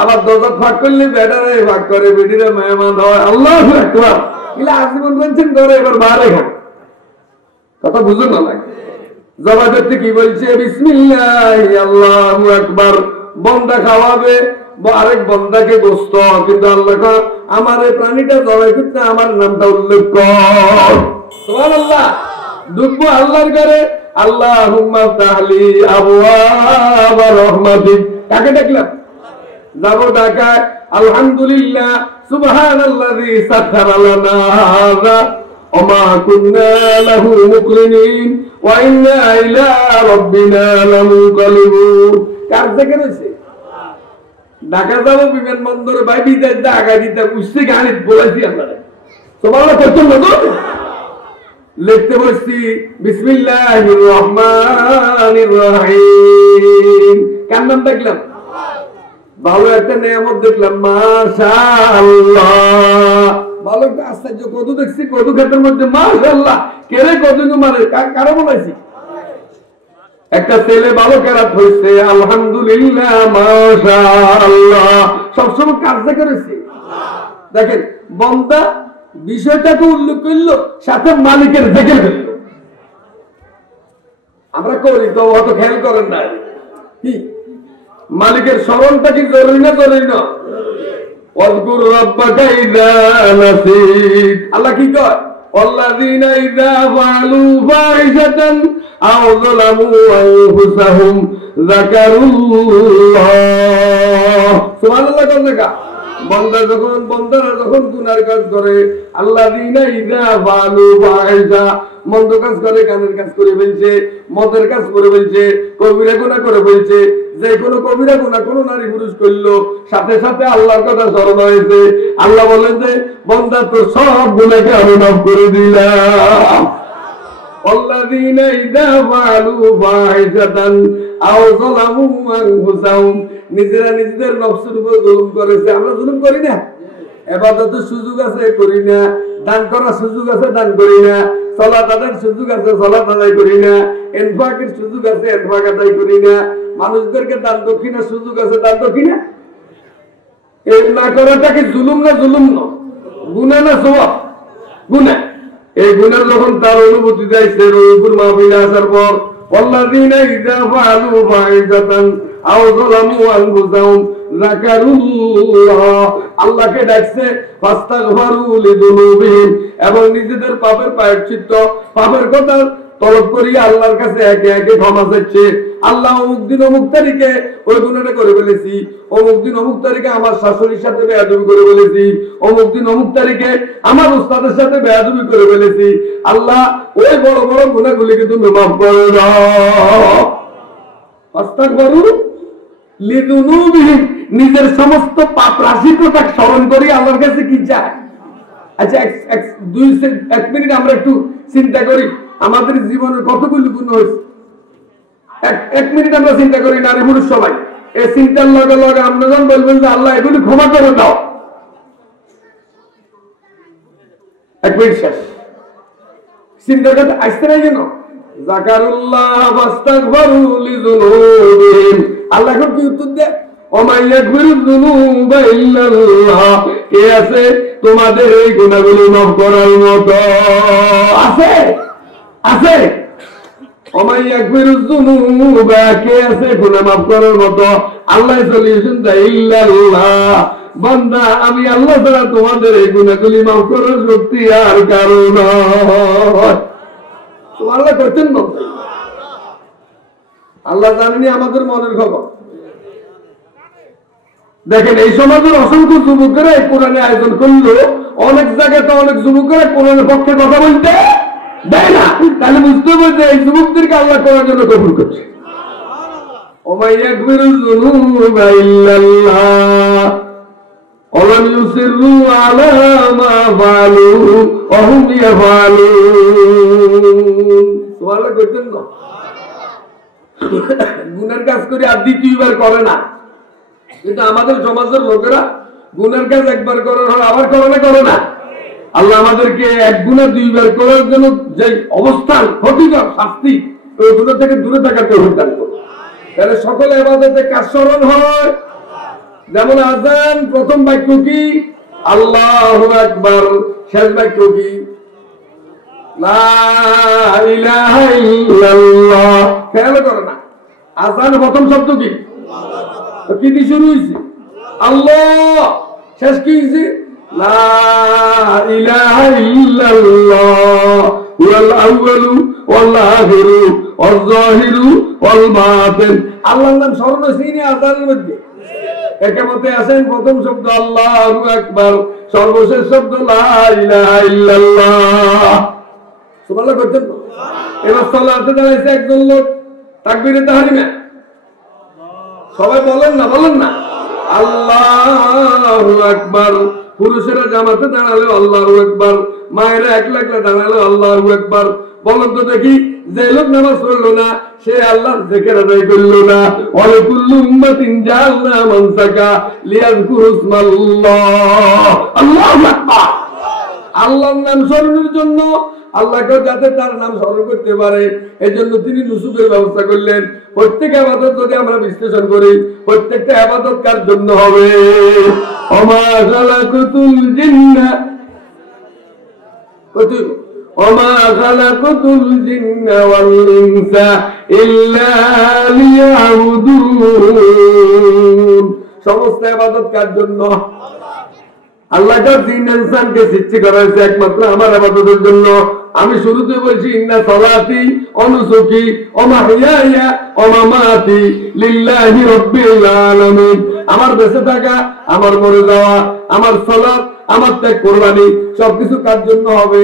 আবার দরজা ফাঁক করলে বেড়ারে ফাঁক করে, বেটিরা মেহমান হয়। আল্লাহু আকবার। এগুলা আজীবন বলছেন করে, এবার বারে খান কথা বুঝুন না লাগে। জবা করতে কি বলছে? বিসমিল্লাহ আল্লাহু আকবার। বন্দা খাওয়াবে আরেক বন্দাকে গোস্ত, কিন্তু আল্লাহ আমার এই প্রাণীটা জবাই করতে আমার নামটা উল্লেখ কর। সুবহানাল্লাহ। ঢুকবো আল্লাহর ঘরে, আল্লাহুম্মা তাহলি আবওয়াবা রাহমাতিক। কাকে ডাকলাম? যাবো ঢাকায়, আলহামদুলিল্লাহ সুবহানাল্লাযী সাখারা লানা হাযা ওয়া মা কুন্না লাহু মুকরিনিন ওয়া ইন্না ইলা রাব্বিনা লামুনকালিবুন। কার থেকে রয়েছে? ঢাকা যাবো বিমানবন্দরে ভাই বিদায় আগায় দিতে বুঝতে গাড়ি বলেছি আপনারা সুবহানাল্লাহ করছেন না তো? লিখতে বসছি বিসমিল্লাহির রহমানির রহিম। কার নাম দেখলাম? ভালো একটা নিয়ামত দেখলাম, মাশাআল্লাহ। ভালো একটা আশ্চর্য কদু দেখছি, কদু ক্ষেতের মধ্যে মাশাআল্লাহ। কেরে কদু মারে কারো বলাইছি? একটা ছেলে ভালো কেরাত হয়েছে, আলহামদুলিল্লাহ মাশাআল্লাহ। সবসময় কাজ করেছে। দেখেন বন্দা বিষয়টাকে উল্লেখ করলো, সাথে মালিকের দেখে ফেলল। আমরা করি তো অত খেয়াল করেন না। কি মালিকের স্মরণটা কি জরুরি না? জরুরি না? ওয়াজকুর রাব্বাকা ইযা নাসিত। আল্লাহ কি কয়? ওয়াল্লাযীনা ইযা ফাআলু ফাহিশাতান আও যালামু আনফুসাহুম যাকারুল্লাহ। সুবহানাল্লাহ। কথা বন্দারা যখন গুনার কাজ করে, আল্লাযীনা ইযা ফাআলু ফাহিশা, মন্দ কাজ করে, গানের কাজ করে ফেলছে, মদের কাজ করে ফেলছে, কবিরা গুনাহ করে ফেলছে, যে কোনো কবিরা গুনাহ কোনো নারী পুরুষ করলো, সাথে সাথে আল্লাহর কথা স্মরণ হয়েছে। আল্লাহ বলেন যে বান্দা তোর সব গুনাহকে আমি মাফ করে দিলাম। আল্লাযীনা ইযা ফাআলু ফাহিশাতান আও যালামু আনফুসাহুম, নিজেরা নিজেদের নফসের উপর জুলুম করেছে। আমরা জুলুম করি না? ইবাদতের সুযোগ আছে করি না, দান করার সুযোগ আছে দান করি না, সালাত আদায়ের সুযোগ আছে সালাত আদায় করি না, ইনফাকের সুযোগ আছে ইনফাক আদায় করি না, মানুষদেরকে দান দক্ষিণার সুযোগ আছে দান দক্ষিণা। এই না করাটা কি জুলুম না? জুলুম না, গুনাহ না সওয়াব? গুনাহ। এই গুনাহ যখন তার অনুভূতি যাইছে রবিপুর মাহফিলে আসার পর, ওয়াল্লাযীনা ইযা ফাআলু ফাহিশাতান আও যালামু আনফুসাহুম যাকারুল্লাহ, আল্লাহকে ডাকছে, ফাস্তাগফারু লিযুনুবিহিম, এবং নিজেদের পাপের প্রায়শ্চিত্ত, পাপের কথা তলব করিয়া আল্লাহর কাছে একে একে ক্ষমা চাইছে। আল্লাহ অমুক দিন অমুক তারিখে ওই গুনাহটা করে ফেলেছি, অমুক দিন অমুক তারিখে আমার শাশুড়ির সাথে বেয়াদবি করে ফেলেছি, অমুক দিন অমুক তারিখে আমার উস্তাদের সাথে বেয়াদবি করে ফেলেছি। আল্লাহ ওই বড় বড় গুনাহগুলিকে তুমি মাফ করে দাও। ফাস্তাগফারু লিযুনুবিহিম, নিজের সমস্ত পাপ রাশির কথা স্মরণ করি আল্লাহর কাছে কি চায়? আচ্ছা এক মিনিট আমরা একটু চিন্তা করি, আমাদের জীবনের কতগুলো গুনাহ হয়েছে। এক মিনিট আমরা চিন্তা করি, নারী পুরুষ সবাই। এই চিন্তার লগে লগে আমরা যখন বলবেন যে আল্লাহ এগুলি ক্ষমা করে দাও, এক মিনিট শেষ। চিন্তা করতে আসতে নাই কেন? যাকারুল্লাহ ফাস্তাগফারু লিযুনুবিহিম। আল্লাহ এখন কি উত্তর দেয়? ওমা ইয়াগফিরুয যুনুবা ইল্লাল্লাহ, কে আছে তোমাদের এই গুনাহগুলো মাফ করার মতো? আছে? আছে? ওমা ইয়াগফিরুয যুনুবা, কে আছে গুনাহ মাফ করার মতো? আল্লাহ সলিউশন দেয়, ইল্লাল্লাহ, বান্দা আমি আল্লাহ ছাড়া তোমাদের এই গুনাহগুলি মাফ করার শক্তি আর কারো নয়। আল্লাহ করতেন না? আল্লাহ জানেনি আমাদের মনের খবর। দেখেন এই সমাজের অসংখ্য যুবকেরা এই কোরআনে আয়োজন করলো, অনেক জায়গায় তো অনেক যুবকেরা কোরআনের পক্ষে কথা বলতে দেয় না। তাহলে বুঝতে হবে যে এই যুবকদেরকে আল্লাহ করার জন্য কবুল করছে। ওমাই ইয়াগফিরুয যুনুবা ইল্লাল্লাহ ওয়ালাম ইউসিররু আলা মা ফাআলু ওয়া হুম ইয়াফআলুন। সুবহানাল্লাহ কইতেন না, গুনার কাজ করে আর দ্বিতীয়বার করে না। কিন্তু আমাদের সমাজের লোকেরা গুনার কাজ একবার করার হয় আবার করে না। আল্লাহ আমাদেরকে এক গুনাহ দুইবার করার জন্য যে অবস্থান ক্ষতিকর শাস্তি ওইগুলো থেকে দূরে থাকার তৌফিক দান করুন। তাহলে সকলে ইবাদতে কাজ স্মরণ হয়। যেমন আযান প্রথম বাক্য কি আল্লাহু আকবার, শেষ বাক্য কি লা ইলাহা ইল্লাল্লাহ। খেয়াল করো না, আযান প্রথম শব্দ কি কি দিয়ে শুরু হয়েছে আল্লাহ, শেষ কি হয়েছে লা ইলাহা ইল্লাল্লাহ ওয়াল আউয়ালু ওয়াল আখিরু ওয়াল যাহিরু ওয়াল বাতিন। আল্লাহর নাম স্মরণ হয়েছে না আযানের মধ্যে। একামতে আছেন প্রথম শব্দ আল্লাহু আকবার, সর্বশেষ শব্দ লা ইলাহা ইল্লাল্লাহ। সুবহানাল্লাহ করতেন। এবার সালাতে দাঁড়াইছে একজন লোক, তাকবীরে তাহরিমা সবাই বলেন না আল্লাহু আকবার। পুরুষেরা জামাতে দাঁড়ালে আল্লাহু আকবার, মায়েরা একলা একলা দাঁড়ালে আল্লাহু আকবার। বলেন তো দেখি, যে লোক নামাজ পড়লো না সে আল্লাহর জিকির আদায় করলো না। ওয়া কুল্লু উম্মাতিন জাআলনা মানসাকা লিয়াযকুরু ইসমাল্লাহ। আল্লাহু আকবার। আল্লাহর নাম স্মরণের জন্য, আল্লাহকে যাতে তার নাম স্মরণ করতে পারে এজন্য তিনি নুসুকের ব্যবস্থা করলেন। প্রত্যেক ইবাদত যদি আমরা বিশ্লেষণ করি, প্রত্যেকটা ইবাদত কার জন্য হবে? ওমা খালাকাতুল জিন্না ওমা খালাকাতুল জিন্না ওয়াল ইনসা ইল্লা লিয়াবুদুন। সমস্ত ইবাদত কার জন্য? আল্লাহ জিন ইনসানকে সৃষ্টি করা হয়েছে একমাত্র আমার ইবাদতের জন্য। আমি শুরুতে বলছি ইন্না সালাতি ওয়া নুসুকি ওয়া মাহইয়ায়া ওয়া মামাতি লিল্লাহি রাব্বিল আলামিন। আমার বেঁচে থাকা, আমার মরে যাওয়া, আমার সালাত, আমার ত্যাগ, কুরবানি সবকিছু কার জন্য হবে?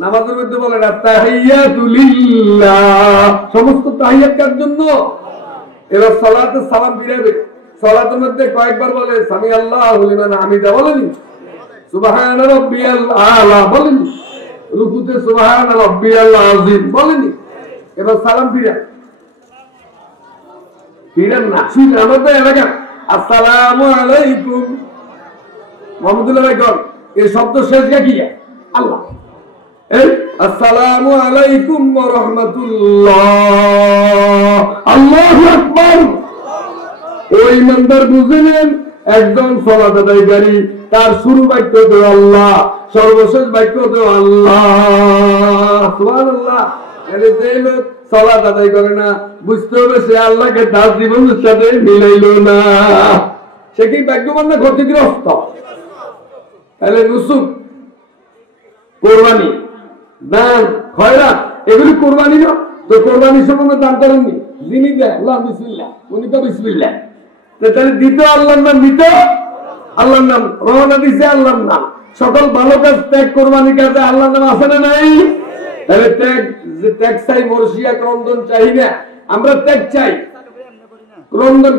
নামাজের মধ্যে বলেন আত-তাহিয়াতু লিল্লাহ, সমস্ত তাহিয়াত কার জন্য? এবার সালাতে সালাম ফিরাবে। সালাতের মধ্যে কয়েকবার বলে সামি আল্লাহু লিমান হামিদা বলেনি, সুবহান রাব্বিয়াল আলা বলেনি, রুকুতে সুবহান রাব্বিয়াল আযীম বলেনি। এবার সালাম ফিরান না, শুনে আমাদের এলাকা আসসালামু আলাইকুম মুহাম্মদুল্লাহ ভাই কর, এই শব্দ শেষ কি আল্লাহ। এই আসসালামু আলাইকুম ওয়া রাহমাতুল্লাহ, আল্লাহু আকবার। ওই ইমানদার বুঝলেন একজন সালাত আদায়কারী, তার শুরু বাক্য তো আল্লাহ, সর্বশেষ বাক্য তো আল্লাহ। সুবহানাল্লাহ। যে লোক সালাত আদায় করে না বুঝতে হবে সে আল্লাহকে তার জীবনের সাথে মিলাইল না, সে কি ভাগ্যবান না ক্ষতিগ্রস্ত? তাহলে নুসুক, কোরবানি, দান, খয়রাত এগুলি কোরবানি না? তো কোরবানি সম্বন্ধে দান করেননি, যিনি দেয় আল্লাহ বিসমিল্লাহ, উনি তো বিসমিল্লাহ। তাহলে দিতে আল্লাহর নাম, নিতে আল্লাহর নাম, রওনা দিছে আল্লাহর নাম। সকল ভালো কাজ ত্যাগ, কোরবানি কাজে আল্লাহর নাম আছে না নাই? তাহলে ত্যাগ, যে ত্যাগ চাই, মরশিয়া ক্রন্দন চাই না, আমরা ত্যাগ চাই। ক্রন্দন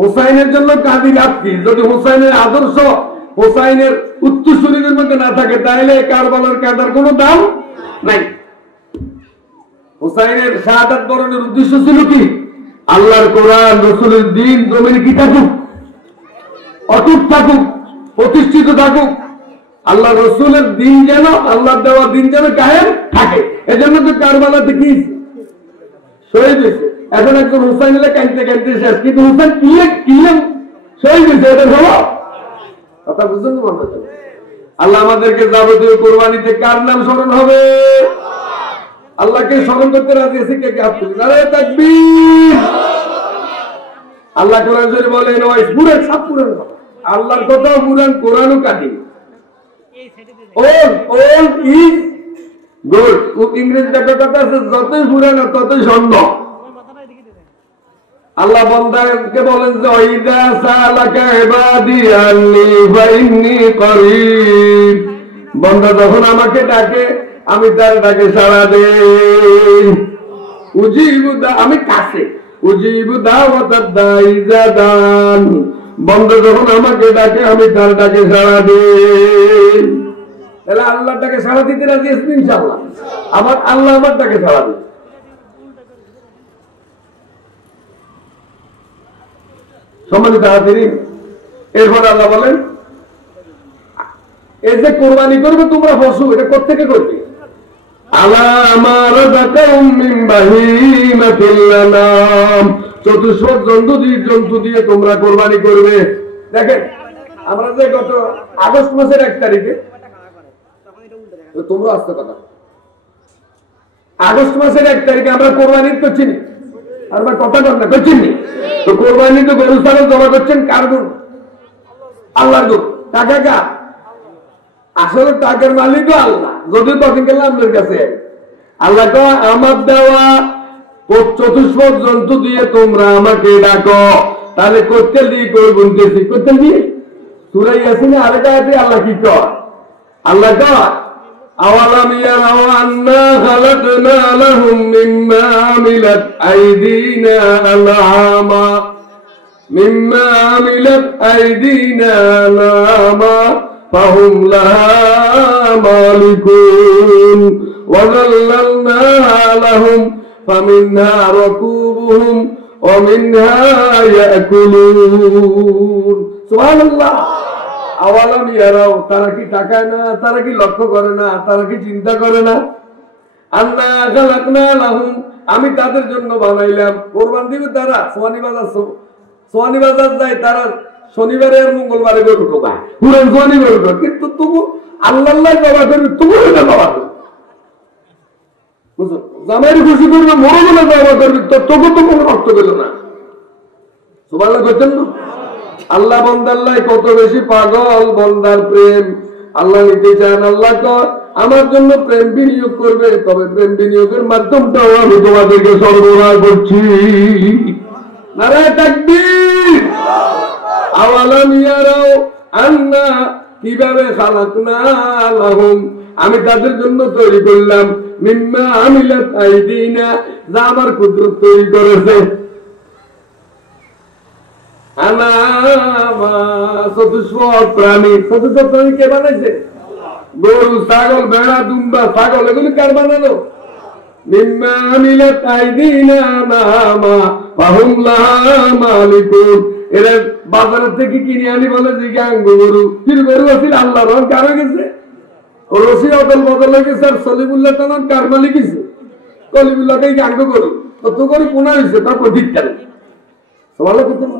হোসাইনের জন্য কাঁদি লাভ কি? যদি হোসাইনের আদর্শ, হোসাইনের উত্তরসূরিদের মধ্যে না থাকে তাহলে কারবালার কাঁদার কোনো দাম নাই। হোসাইনের শাহাদাত বরণের উদ্দেশ্য ছিল কি? আল্লাহর কোরআন রাসূলের দ্বীন জমিনে কি থাকুক, অটুট থাকুক, প্রতিষ্ঠিত থাকুক। আল্লাহ রাসূলের দ্বীন যেন, আল্লাহর দেওয়া দ্বীন যেন কায়েম থাকে। এজন্য তো কারবালাতে কি শহীদ হয়েছে। এখন একজন হুসাইনের কাঁদতে কাঁদতে শেষ, কিন্তু হুসাইন কিলে শহীদ হয়েছে, এটা হলো কথা বুঝছেন তো? আল্লাহ আমাদেরকে যাবতীয় কোরবানিতে কার নাম স্মরণ হবে? আল্লাহকে স্মরণ করতে রাজি আছে কে কে? হাত তুলুন। নারে তাকবীর। আল্লাহ কোরআন শরীফে বলেন ওই পুরো সব পুরান কথা, আল্লাহর কথা পুরান, কোরআনও কাটি। Old is gold. ইংরেজি একটা কথা আছে, যতই পুরানো ততই স্বর্ণ। আল্লাহ বান্দাকে বলেন যে ওয়াইদা সালাকা ইবাদি আন্নী ফাইন্নী করিব, বান্দা যখন আমাকে ডাকে আমি তার ডাকে সাড়া দেই। উজিবু দা, আমি কাছে, উজিবু দাওয়াতাদ দাঈ ইযা দান, বান্দা যখন আমাকে ডাকে আমি তার ডাকে সাড়া দেই। তাহলে আল্লাহর ডাকে সাড়া দিতে রাজি আছেন ইনশাআল্লাহ? আবার আল্লাহ আমার ডাকে সাড়া দেয়। সম্মানিত হাজিরিন, এরপর আল্লাহ বলেন এই যে কোরবানি করবে তোমরা পশু, এটা কোত্থেকে করবে? আলা মা রাযাকাহুম মিন বাহিমাতিল আনাম, চতুষ্পদ জন্তু দিয়ে তোমরা কোরবানি করবে। দেখেন আমরা যে গত আগস্ট মাসের 1 তারিখে, তোমরা আসতে কথা, আগস্ট মাসের 1 তারিখে আমরা কোরবানি করছি না, আর আমরা কথা বল না করছি না। তো কোরবানি তো গরু ছাগল জমা করছেন কার গরু? আল্লাহর গরু। টাকা কার? আসলে টাকার মালিকও আল্লাহ, যদিও তখন গেলে আপনার কাছে। আল্লাহ কয় আমার দেওয়া চতুষ্পদ জন্তু দিয়ে তোমরা আমাকে ডাকো। তাহলে করতে দিয়ে করবেন গেছি, করতে দিয়ে সূরা ইয়াসিন আরেকটা আয়াতে আল্লাহ কি কয়? আল্লাহ কয় আওয়ালাম ইয়ারাউ আন্না খালাকনা লাহুম মিম্মা আমিলাত আইদিনা আনআমা, মিম্মা আমিলাত আইদিনা আনআমা ফাহুম লাহা মালিকুন ওয়া যাল্লালনাহা লাহুম ফামিনহা রাকুবুহুম ওয়া মিনহা ইয়াকুলুন। সুবহানাল্লাহ। আওয়ালাম ইয়ারাও, তারা কি তাকায় না, তারা কি লক্ষ্য করে না, তারা কি চিন্তা করে না? আন্না খালাকনা লাহুম, আমি তাদের জন্য বানাইলাম। কোরবান দিবে তারা, সোয়ানি বাজার যায় তারা শনিবারে আর মঙ্গলবারে গরু ঢোকায়, পুরান সোয়ানি গরু ঢোকায়, কিন্তু তবু আল্লাহ জবা করবি, তবু এটা জবা করবি, বুঝছো? জামাইয়ের খুশি করবে, মরো বলে জবা করবি, তবু তো কোনো রক্ত পেল না। সুবহানাল্লাহ করছেন না? আল্লাহ বন্দাল্লাহ কত বেশি পাগল, বন্দার প্রেম আল্লাহ নিতে চান। আল্লাহ কয় আমার জন্য প্রেম বিনিয়োগ করবে, তবে প্রেম বিনিয়োগের মাধ্যমটাও আমি তোমাদেরকে সরবরাহ করছি। নারায়ে তাকবীর। আওয়ালাম ইয়ারাও আন্না, কিভাবে খালাকনা লাহুম, আমি তাদের জন্য তৈরি করলাম, মিম্মা আমিলাত আইদিনা, যা আমার কুদরত তৈরি করেছে। চতুষ্পদ প্রাণী, চতুষ্পদ প্রাণী কে বানাইছে? গরু, ছাগল, ভেড়া, দুম্বা, ছাগল, এগুলো কার বানানো? মিম্মা আমিলাত আইদিনা আনআমা ফাহুম লাহা মালিকুন। এরা বাজার থেকে কিনে আনি বলে যে গাঙ্গ গরু, কিন্তু গরু আছিল আল্লাহর, রং কার হয়ে গেছে? রশি অদল বদল হয়ে গেছে। আর সলিমুল্লাহ তালান কার মালিক হয়েছে? কলিমুল্লাহকে গাঙ্গ গরু, তত করে কোনা হয়েছে, তারপর ঠিক কেন? সবাই করতে না।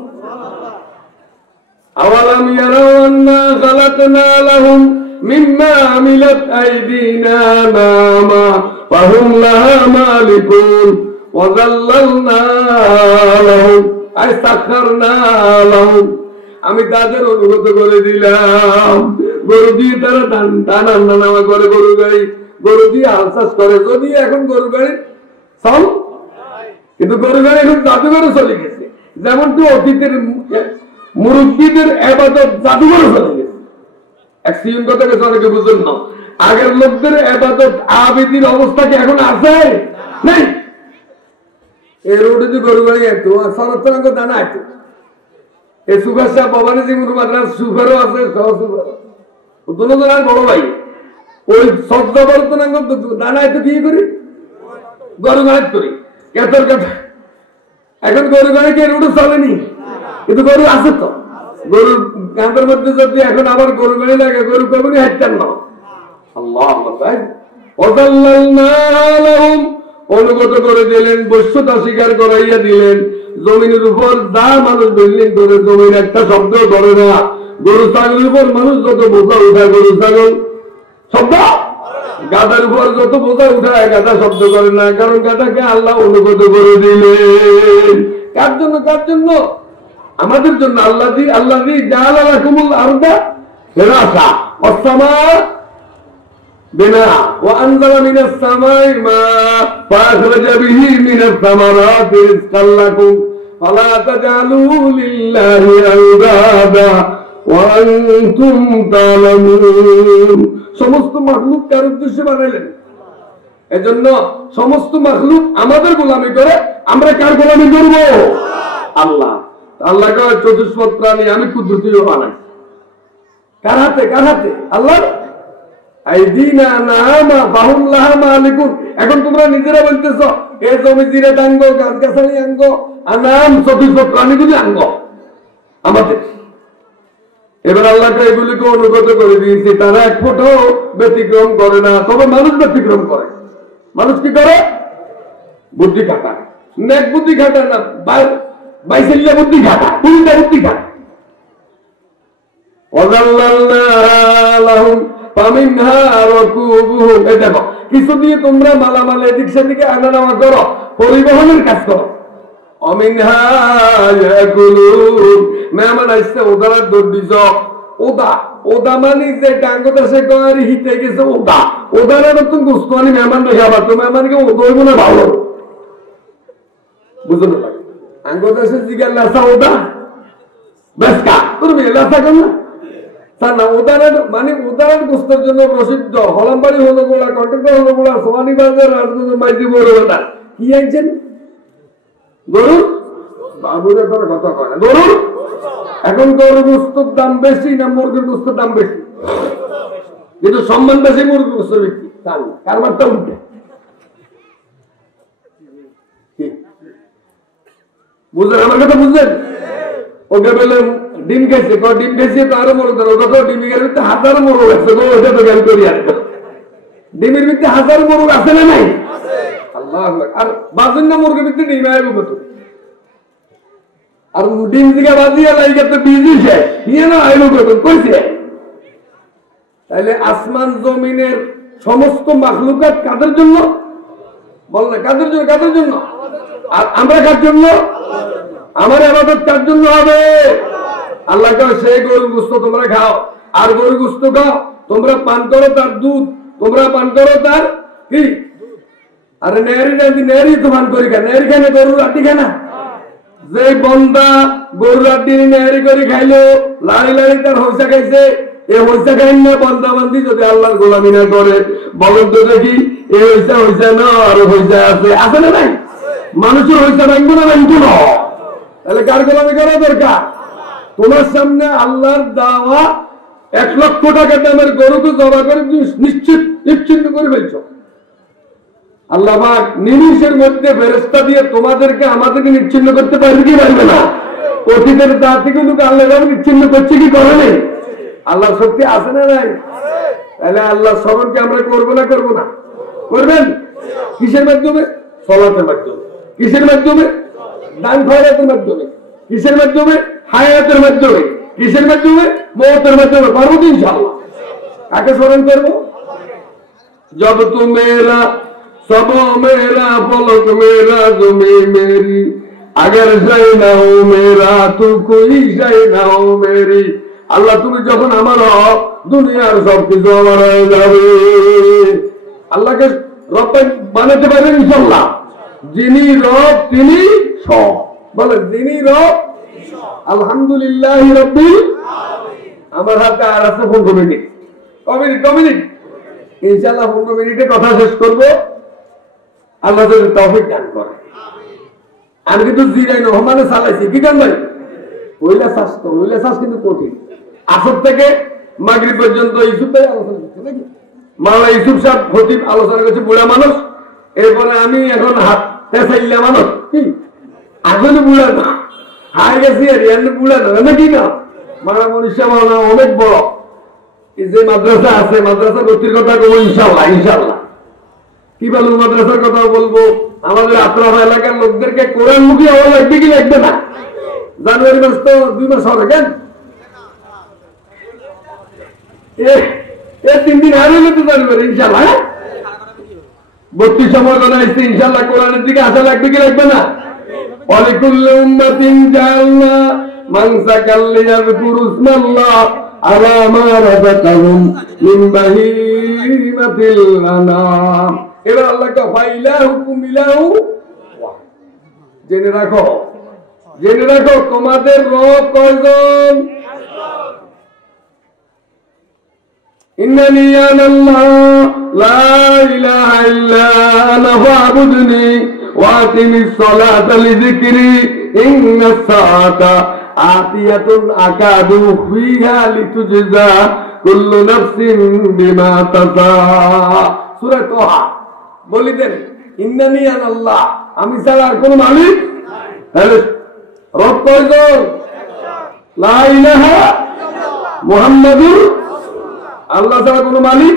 আওয়ালাম ইয়ারাউ আন্না খালাকনা লাহুম মিম্মা আমিলাত আইদিনা আনআমা ফাহুম লাহা মালিকুন ওয়া যাল্লালনা লাহুম আই সাখারনা লাহুম, আমি তাদের অনুগত করে দিলাম। গরু দিয়ে তারা টানা নামা করে, গরু গাড়ি, গরু দিয়ে আলসাস করে। যদি এখন গরু গাড়ি চল, কিন্তু গরু গাড়ি এখন জাদুঘরে চলে গেছে। যেমন তো অতীতের মুরব্বীদের ইবাদত জাদুঘরে চলে গেছে। অ্যাক্সিডেন্ট কথা গেছে, অনেকে বুঝুন না। আগের লোকদের ইবাদত আবিদির অবস্থা কি এখন আছে? নেই। এই রোডে যে গরু গাড়ি একটু সরতরাঙ্গ দানা একটু, এই সুভাষ শাহ ভবানী সিং মাদ্রাস সুফারও আছে, সহ সুফার দুজন আর বড় ভাই। ওই সজ্জাবর্তনাঙ্গ দানা একটু কি করি, গরু গাড়ি করি কেতর কথা। এখন গরু গাড়ি কি রোডে চলেনি, কিন্তু গরু আছে তো। গরুর কাঁধের মধ্যে যদি এখন আবার গরু গাড়ি লাগে, গরু কখনই হাঁটতেন না। আল্লাহ অনুগত করে দিলেন, বৈশ্যতা স্বীকার করাইয়া দিলেন। জমিনের উপর যা মানুষ বিল্ডিং করে, জমির একটা শব্দ ধরে না। গরু ছাগলের উপর মানুষ যত বোঝা উঠায়, গরু ছাগল শব্দ। গাধার উপর যত বোঝা উঠায়, গাধা শব্দ করে না, কারণ গাধাকে আল্লাহ অনুগত করে দিলেন। কার জন্য? কার জন্য? আমাদের জন্য। আল্লাহ জাআলা লাকুমুল আরদা ফিরাশা ওয়াস সামাআ বিনা ওয়া আনজালা মিনাস সামাই মা ফাখরাজা বিহি মিনাস সামারাতি রিজকাল লাকুম। ফালা তাজালু লিল্লাহি আনদাদা ওয়া আনতুম তা'লামুন। সমস্ত মাখলুক কার উদ্দেশ্যে বানাইলেন? এজন্য সমস্ত মাখলুক আমাদের গোলামি করে, আমরা কার গোলামি করব? আল্লাহ। আল্লাহ কয় চতুষ্পদ প্রাণী আমি কুদরতিও বানাই। কার হাতে? কার হাতে? আল্লাহ। আইদিনা নামা বাহুম লাহা মালিকুন। এখন তোমরা নিজেরা বলতেছ এই জমি জিরে ডাঙ্গ, গাছ গাছালি আঙ্গ, আনাম চতুষ্পদ প্রাণীগুলি আঙ্গ আমাদের। এবার আল্লাহকে এগুলিকে অনুগত করে দিয়েছি, তারা এক ফুটও ব্যতিক্রম করে না। তবে মানুষ ব্যতিক্রম করে। মানুষ কি করে? বুদ্ধি খাটায়। নেক বুদ্ধি খাটায় না, বাইসেল্লা বুদ্ধি খাটায়, উল্টা বুদ্ধি খাটায়। কিছু দিয়ে তোমরা মালামাল এদিক সেদিকে আনা নেওয়া করো, পরিবহনের কাজ করো। মেহমান আসছে, ওদারা দৌড় দিছ। ওদা ওদা মানে যে টাঙ্গটা সে কয়ারি হিতে গেছে ওদা। ওদারা নতুন গুস্ত আনি মেহমান রেখে আবার তো মেহমানকে ওদই মনে ভালো বুঝতে লাগে। আঙ্গটা সে জিগার লেসা ওদা বেসকা তুমি লেসা কর না স্যার না। উদাহরণ মানে উদাহরণ গোস্তের জন্য প্রসিদ্ধ হলামবাড়ি হলো গোলা, কন্ট্রাক্টর হলো গোলা, সোমানি বাজার, রাজগঞ্জ, মাইজি বড় গোলা। কি আনছেন? গরু। বাবুরা করে কথা কয় না। গরু। এখন গরুর গোস্তের দাম বেশি না মুরগির গোস্তের দাম বেশি? কিন্তু সম্মান বেশি মুরগির গোস্তের বিক্রি। কারবারটা উঠে বুঝলেন? আমার কথা বুঝলেন? ওকে বলে ডিম খাইছে, ডিম খাইছে তো আরো মরো দেন। ওটা তো ডিমের ভিতরে হাজার মোরগ আছে, ওটা তো জ্ঞান করি আর ডিমের ভিতরে হাজার মোরগ আছে না নাই? আল্লাহ। আর বাজেন না মুরগের ভিতরে ডিম আইব কত? আর ডিম দিকে বাজিয়া লাগে তো বিজি শেষ নিয়ে না আইব কত? কইছে। তাহলে আসমান জমিনের সমস্ত মাখলুকাত কাদের জন্য? বল না কাদের জন্য? কাদের জন্য? আর আমরা কার জন্য? আমার ইবাদত কার জন্য হবে? আল্লাহ কয় সেই গরুর গোশত তোমরা খাও, আর গরুর গোশত খাও, তোমরা পান করো তার দুধ, তোমরা পান করো তার কি? আরে নেয়ারি নাকি নেয়ারি তো পান করি কেন? নেয়ারি খায় না, গরুর আটি খায় না? যে বন্দা গরুর আটি নেয়ারি করে খাইলো, লাড়ি লাড়ি তার হইসা খাইছে, এ হইসা খাইন না বন্দা বান্দি যদি আল্লাহর গোলামি না করে, বলেন তো দেখি এ হইসা হইসা না আর হইসা আছে, আছে না নাই? মানুষের হইসা ভাঙবো না ভাঙবো না? তাহলে কার গোলামি করা দরকার? তোমার সামনে আল্লাহর দেওয়া 1 লক্ষ টাকা দামের গরুকে জবা করে নিশ্চিত নিশ্চিন্ত করে ফেলছ। আল্লাহ পাক নিমিষের মধ্যে ফেরেশতা দিয়ে তোমাদেরকে আমাদেরকে নিচ্ছিন্ন করতে পারবে কি পারবে না? অতীতের জাতিগুলোকে আল্লাহ নিচ্ছিন্ন করছে কি করে নেই? আল্লাহর শক্তি আছে না নাই? তাহলে আল্লাহ স্মরণকে আমরা করবো না করবো না? করবেন। কিসের মাধ্যমে? সলাতের মাধ্যমে। কিসের মাধ্যমে? দান খয়রাতের মাধ্যমে। কিসের মাধ্যমে? হায়াতের মাধ্যমে। কিসের মাধ্যমে? মওতের মাধ্যমে। পারবো তো ইনশাআল্লাহ। কাকে স্মরণ করবো? জব তু মেরা সব মেরা পলক মেরা জমি মেরি আগর যাই না হো মেরা তু কোই যাই না হো মেরি। আল্লাহ তুমি যখন আমার দুনিয়ার সবকিছু আমার হয়ে যাবে। আল্লাহকে রব বানাতে পারবেন ইনশাআল্লাহ। যিনি রব তিনি সব। বলেন যিনি রব। আলহামদুলিল্লাহ রাব্বিল আলামিন। আমার হাতে আর আছে 15 মিনিট। কমিনিট ইনশাআল্লাহ 15 মিনিটে কথা শেষ করব। আল্লাহ যদি তৌফিক দান করে। আমি কিন্তু জিরাই রহমানে চালাইছি কি কান ভাই? ওইলা শ্বাস কিন্তু কঠিন। আসর থেকে মাগরিব পর্যন্ত ইউসুফ ভাই আলোচনা করছে নাকি? মাওলানা ইউসুফ সাহেব খতিব আলোচনা করছে, বুড়া মানুষ। এরপরে আমি এখন হাত পেছাইলা মানুষ। কি আসলে বুড়া না, হাই গেছি আর এমনি বুড়া না নাকি না? মারা মনীষা মাওলানা অনেক বড়। এই যে মাদ্রাসা আছে, মাদ্রাসা ভর্তির কথা বলবো ইনশাআল্লাহ। ইনশাআল্লাহ কি বলবো? মাদ্রাসার কথা বলবো। আমাদের আত্রাফ এলাকার লোকদেরকে কোরআন মুখী হওয়া লাগবে কি লাগবে না? জানুয়ারি মাস তো 2 মাস হবে কেন? 3 দিন আর হইলে তো জানুয়ারি ইনশাআল্লাহ। 32 সময় জানা আসছে ইনশাআল্লাহ। কোরআনের দিকে আসা লাগবে কি লাগবে না? ওয়ালিকুল্লি উম্মাতিন জাআলনা মানসাকাল লিয়াযকুরু ইসমাল্লাহ আলা মা রাযাকাহুম মিন বাহিমাতিল আনাম। এবার আল্লাহ কা ফাইলাহুকুম ইলাহু। জেনে রাখো জেনে রাখো তোমাদের রব কয়জন? ইন্নানি আনাল্লাহ লা ইলাহা ইল্লা আনা ফা'বুদনি ওয়া আকিমিস সালাতা লিযিকরি ইন্নাস সাআতা আতিয়াতুন আকাদু ফিহা লিতুজজা কুল্লু নাফসিন বিমা তাসা। সূরা তোহা বলি দেন ইন্নানি আনাল্লাহ, আমি ছাড়া আর কোন মালিক নাই। রব কয়জন? লা ইলাহা মুহাম্মাদুর আল্লাহ ছাড়া কোন মালিক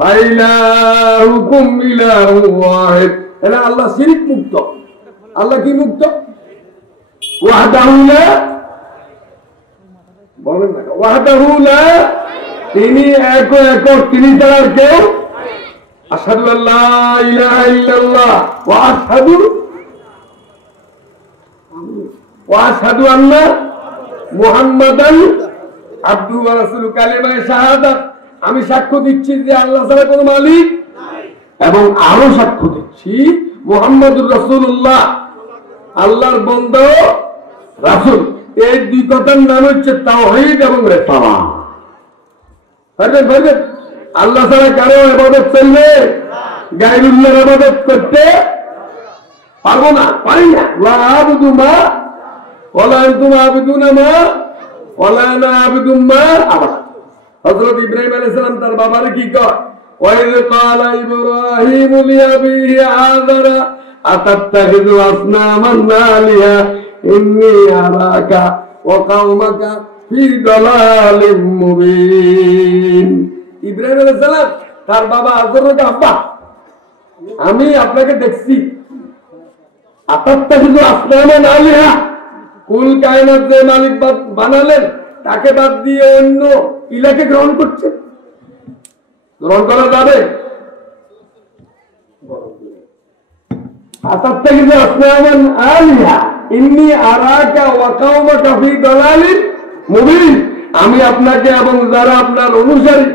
নাই। ইলাহুকুম ইলাহুন ওয়াহিদ, এটা আল্লাহ শিরক মুক্ত। আল্লাহ কি মুক্ত? ওয়াহদাহু লা, বলেন না ওয়াহদাহু লা, তিনি এক একক, তিনি ছাড়া আর কেউ। আশহাদু আল্লা ইলাহা ইল্লাল্লাহ ওয়া আশহাদু আন্না মুহাম্মাদান আবদুহু ওয়া রাসূলুহু, কালিমায়ে শাহাদাত, আমি সাক্ষ্য দিচ্ছি যে আল্লাহ ছাড়া কোনো মালিক এবং আরো সাক্ষ্য দিচ্ছি মুহাম্মাদুর রাসূলুল্লাহ আল্লাহর বান্দা ও রাসূল। এই দুই কথার নাম হচ্ছে তাওহীদ এবং রিসালাত। ভাইবেন আল্লাহ ছাড়া কারো ইবাদত চলবে? গায়রুল্লাহর ইবাদত করতে পারবো না, পারি না। লা আবুদু মা ওয়ালা আনতুম আবিদুনা মা ওয়ালা আনা আবিদুম মা আবাদা। হযরত ইব্রাহিম আলাইহিস সালাম তার বাবারে কি কয়? ওয়াইদ ক্বালা ইব্রাহিমু লিআবিহি আযারা আতাত্তাখিযু আসনামান আলিহা ইন্নী আরাকা ওয়া কওমাকা ফি দালালিম মুবিন। ইব্রাহিম আলাইহিস সালাম তার বাবা আযরকে, আব্বা আমি আপনাকে দেখছি, আতাত্তাখিযু আসনামান আলিহা, কুল কায়নাত যে মালিক বানালেন তাকে বাদ দিয়ে অন্য ইলাকে গ্রহণ করছে। গ্রহণ করা যাবে? আতাত্তাখিযু আসনামান আলিহা ইন্নী আরাকা ওয়া কওমাকা ফি দালালিন মুবিন, আমি আপনাকে এবং যারা আপনার অনুসারী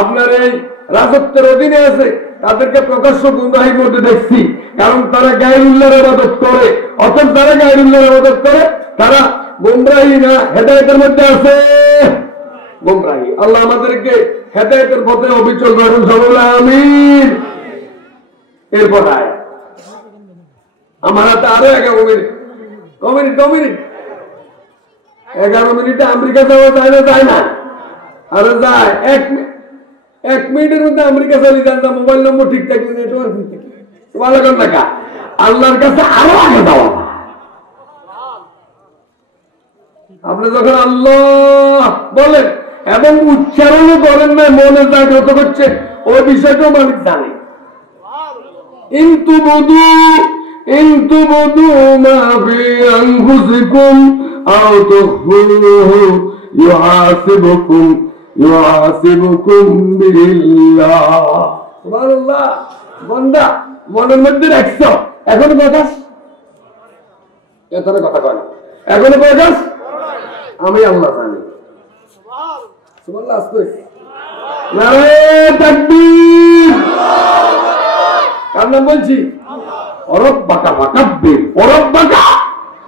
আপনার এই রাজত্বের অধীনে আছে তাদেরকে প্রকাশ্য গুনাহের মধ্যে দেখছি, কারণ তারা গায়রুল্লাহর ইবাদত করে। অথচ তারা গায়রুল্লাহর ইবাদত করে তারা গোমরাহি না হেদায়েতের মধ্যে আছে? গোমরাহি। আল্লাহ আমাদেরকে হেদায়েতের পথে অবিচল রাখুন, সকলে আমিন। এরপর আয়াত আমার হাতে আরো 11 মিনিট, কমিনিট 11 মিনিটে আমেরিকা যাওয়া যায় না? যায় না? আরে যায়। এক মিনিটের মধ্যে আমেরিকা চলে যান, মোবাইল নম্বর ঠিক থাকলে, নেটওয়ার্ক ঠিক থাকলে। ভালো কর টাকা আল্লাহর কাছে আরো আগে যাওয়া। আপনি যখন আল্লাহ বলেন এবং উচ্চারণও করেন না, মনে জাগ্রত করছে, ওই বিষয়টাও মালিক জানে। ইনতু বুদু মা ফি আনফুসিকুম আও তুখফুহু ইউহাসিবুকুম বিল্লাহ। সুবহানাল্লাহ। বান্দা মনের মধ্যে রাখছো, এখনো প্রকাশ, এতটা কথা কয় না, এখনো প্রকাশ আমি আল্লাহ জানি। সুবহানাল্লাহ। আস্তে নারে তাকবীর। কার নাম বলছি? অরব্বাকা ফাকাব্বির, অরব্বাকা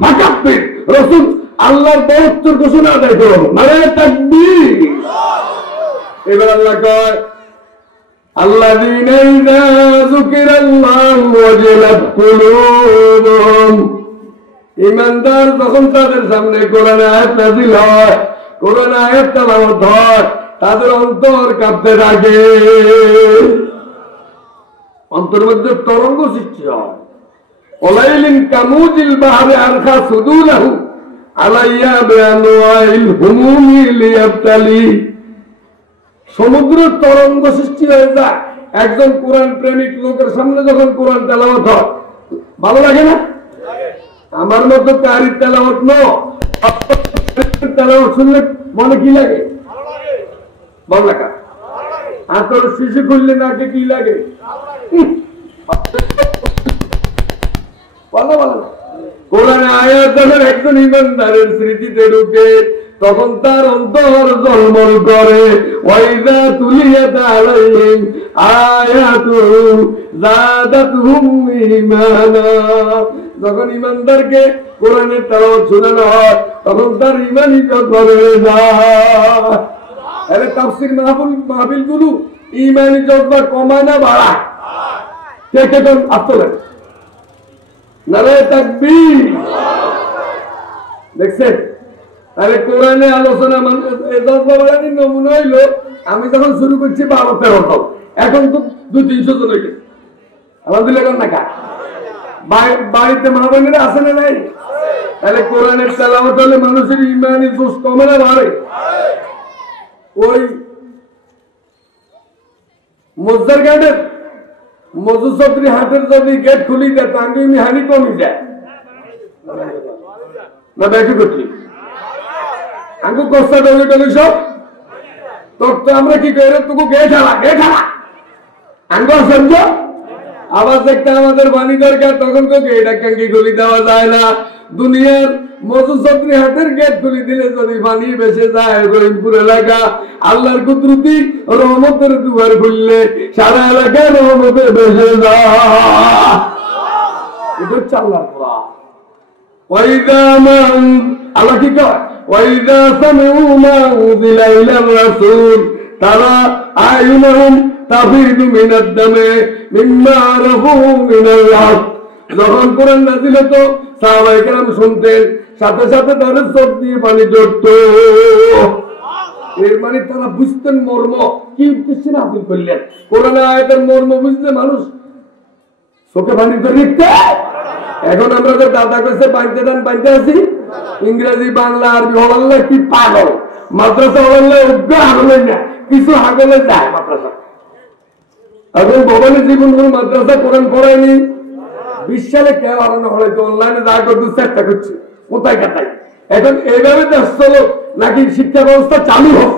ফাকাব্বির। রাসূল আল্লাহর বরত্বের ঘোষণা আদায় করো, নারে তাকবীর। এবার আল্লাহ কয় আল্লাযীনা ইযা যুকিরাল্লাহু ওয়াজিলাত কুলুবুহুম, ঈমানদার যখন তাদের সামনে কোরআনের আয়াত নাযিল হয়, কোরআনের আয়াত তেলাওয়াত হয়, তাদের অন্তর কাঁপতে থাকে, অন্তরের মধ্যে তরঙ্গ সৃষ্টি হয়। ওয়ালাইলিন কামুজিল বাহরি আরখা সুদুলাহু আলাইয়া বিআনওয়াইল হুমুমি লিয়াবতালি। সমুদ্র তরঙ্গ সৃষ্টি হয়ে যায় একজন কোরআন প্রেমিক লোকের সামনে যখন কোরআন তেলাওয়াত হয়। ভালো লাগে না? আমার মতো কারি তেলাওয়াত তেলাওয়াত শুনলে মনে কি লাগে? ভালো লাগা। আতর শিশু খুললে নাকি কি লাগে? ভালো ভালো। কোরআন আয়াত যখন একজন ইমানদারের স্মৃতিতে ঢুকে, তখন তার অন্তর জলমল করে। ওয়াইদা তুলিয়াত আলাইহিম আয়াতুহু যাদাতুহুম ঈমানা, যখন ঈমানদারকে কোরআনের তেলাওয়াত শোনানো হয় তখন তার ঈমানই করে যায়। আরে তাফসীর মাহফিল গুলো ঈমানি জজ্বা কমায় না বাড়ায়? কে কে কোন আসলে নারে তাকবীর। দেখছেন? তাহলে কোরআনে আলোচনা নমুনা হইলো আমি যখন শুরু করছি 12-13 জন, এখন তো 200-300 জন হইল। আলহামদুলিল্লাহ না কা বাড়িতে মা বোনেরা আছে না নাই? তাহলে কোরআনের তেলাওয়াত হলে মানুষের ইমানি জোশ কমে না বাড়ে? ওই মজদার গার্ডের মজুসত্রী হাটের যদি গেট খুলি দেয় তাঙ্গে হানি কমে যায় না? ব্যাকি করছি আঙ্গু কষ্ট ডলি টলি সব তো আমরা কি করি? তোকে গে খেলা আঙ্গ সমঝ আবার দেখতে আমাদের বাণী দরকার, তখন তো গেট একাঙ্কি খুলি দেওয়া যায় না। দুনিয়ার মজুসত্রী হাটের গেট খুলি দিলে যদি পানি বেসে যায় রহিমপুর এলাকা, আল্লাহর কুদরতি রহমতের দুয়ার খুললে সারা এলাকায় রহমতে বেসে যায়। এটা হচ্ছে আল্লাহর কোরআন। আল্লাহ কি কয়? ওয়াইদা সামিউ মা উযিলা ইলার রাসূল তারা আয়ুনহুম তাফিদু মিনাদ দামে মিম্মা আরাফু মিনাল হক। যখন কোরআন নাযিল হতো সাহাবায়ে কেরাম শুনতেন, সাথে সাথে তাদের চোখ দিয়ে পানি ঝরত। এর মানে তারা বুঝতেন মর্ম কি উদ্দেশ্যে নাযিল করলেন। কোরআনের আয়াতের মর্ম বুঝলে মানুষ চোখে পানি ধরে নিতে। এখন আমরা তো দাদা কাছে বাইতে দেন বাইতে আছি, ইংরেজি বাংলা আরবি হলাল্লা কি পাগল, মাদ্রাসা হলাল্লা অজ্ঞ হাগলে না, কিছু হাগলে যায় মাদ্রাসা। এখন ভবনে জীবন কোন মাদ্রাসা কোরআন পড়ায়নি। 20 সালে কেউ আরো হয়তো অনলাইনে যা করতে চেষ্টা করছে কোথায় কাটাই। এখন এইভাবে দেশ চলো নাকি শিক্ষা ব্যবস্থা চালু হোক?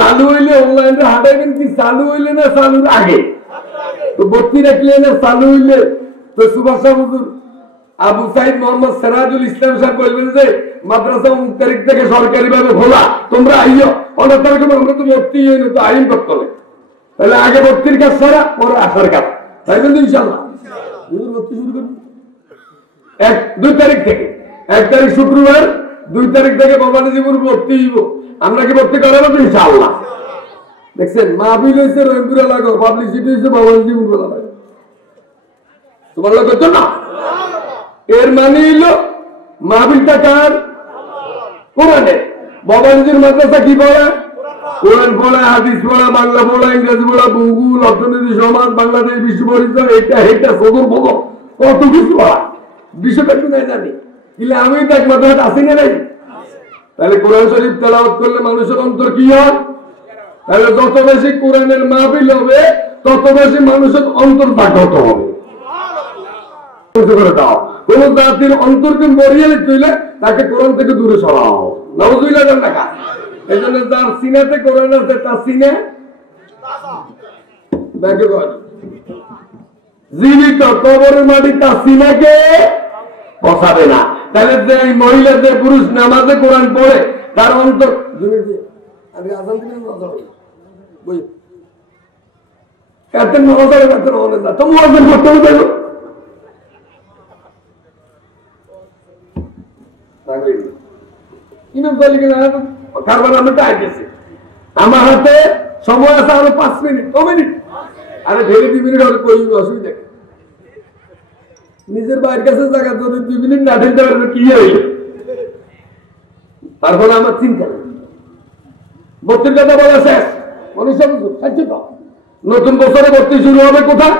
চালু হইলে অনলাইনে হাঁটাইবেন কি? চালু হইলে না চালুর আগে? তো ভর্তি রাখলে না চালু হইলে তো সুভাষ হুজুর আবু সাইদ মোহাম্মদ সিরাজুল ইসলাম সাহেব বলবেন যে মাদ্রাসা 19 তারিখ থেকে সরকারি ভাবে খোলা, তোমরা আইও। 19 তারিখে আমরা তো ভর্তি হইনি, তো আইন করতে হবে। তাহলে আগে ভর্তির কাজ সারা, পরে আসার কাজ, তাই বলতে ইনশাল্লাহ ভর্তি শুরু করবো 2 তারিখ থেকে। 1 তারিখ শুক্রবার, 2 তারিখ থেকে ভবানীজিপুর ভর্তি হইব। আমরা কি ভর্তি করাবো তো ইনশাআল্লাহ? দেখছেন মাহফিল হয়েছে রহিমপুর এলাকা, পাবলিসিটি হয়েছে ভবানীজিপুর এলাকা, তোমার লোক হতো না। এর মানে হইল মাহফিলটা কার? কোরআনে। ভবানীজির মাদ্রাসা কি পড়ে? কোরআন পড়া, হাদিস পড়া, বাংলা পড়া, ইংরেজি পড়া, ভূগোল, অর্থনীতি, সমাজ, বাংলাদেশ, বিশ্ব পরিচয়, এটা সদর বলো কত কিছু পড়া, বিষয়টা একটু নাই জানি। কিন্তু আমি তো এক মাদ্রাসা আসি না নাই। তাহলে কোরআন শরীফ তেলাওয়াত করলে মানুষের অন্তর কি হয়? তাহলে যত বেশি কোরআনের মাহফিল হবে তত বেশি মানুষের অন্তর জাগ্রত হবে। কোন জাতির অন্তরকে মরিয়ে তুইলে তাকে কোরআন থেকে দূরে সরাও। নাউযুবিল্লাহ জান্নাকা। এই জন্য যার সিনাতে কোরআন আছে তার সিনে ব্যাগে জীবিত কবরের মাটি তার সিনাকে পচাবে না। তাহলে যে মহিলা যে পুরুষ নামাজে কোরআন পড়ে তার অন্তর আমার হাতে সময় আছে আরো 5 মিনিট, 2 মিনিট, আরে ঢেলে 2 মিনিট হলে কই অসুবিধা? নিজের বাইরের কাছে জায়গা যদি 2 মিনিট না ঢেলতে পারবে কি হইল? তারপরে আমার চিন্তা নেই। ভর্তির কথা বলা শেষ। নতুন বছরে ভর্তি শুরু হবে কোথায়?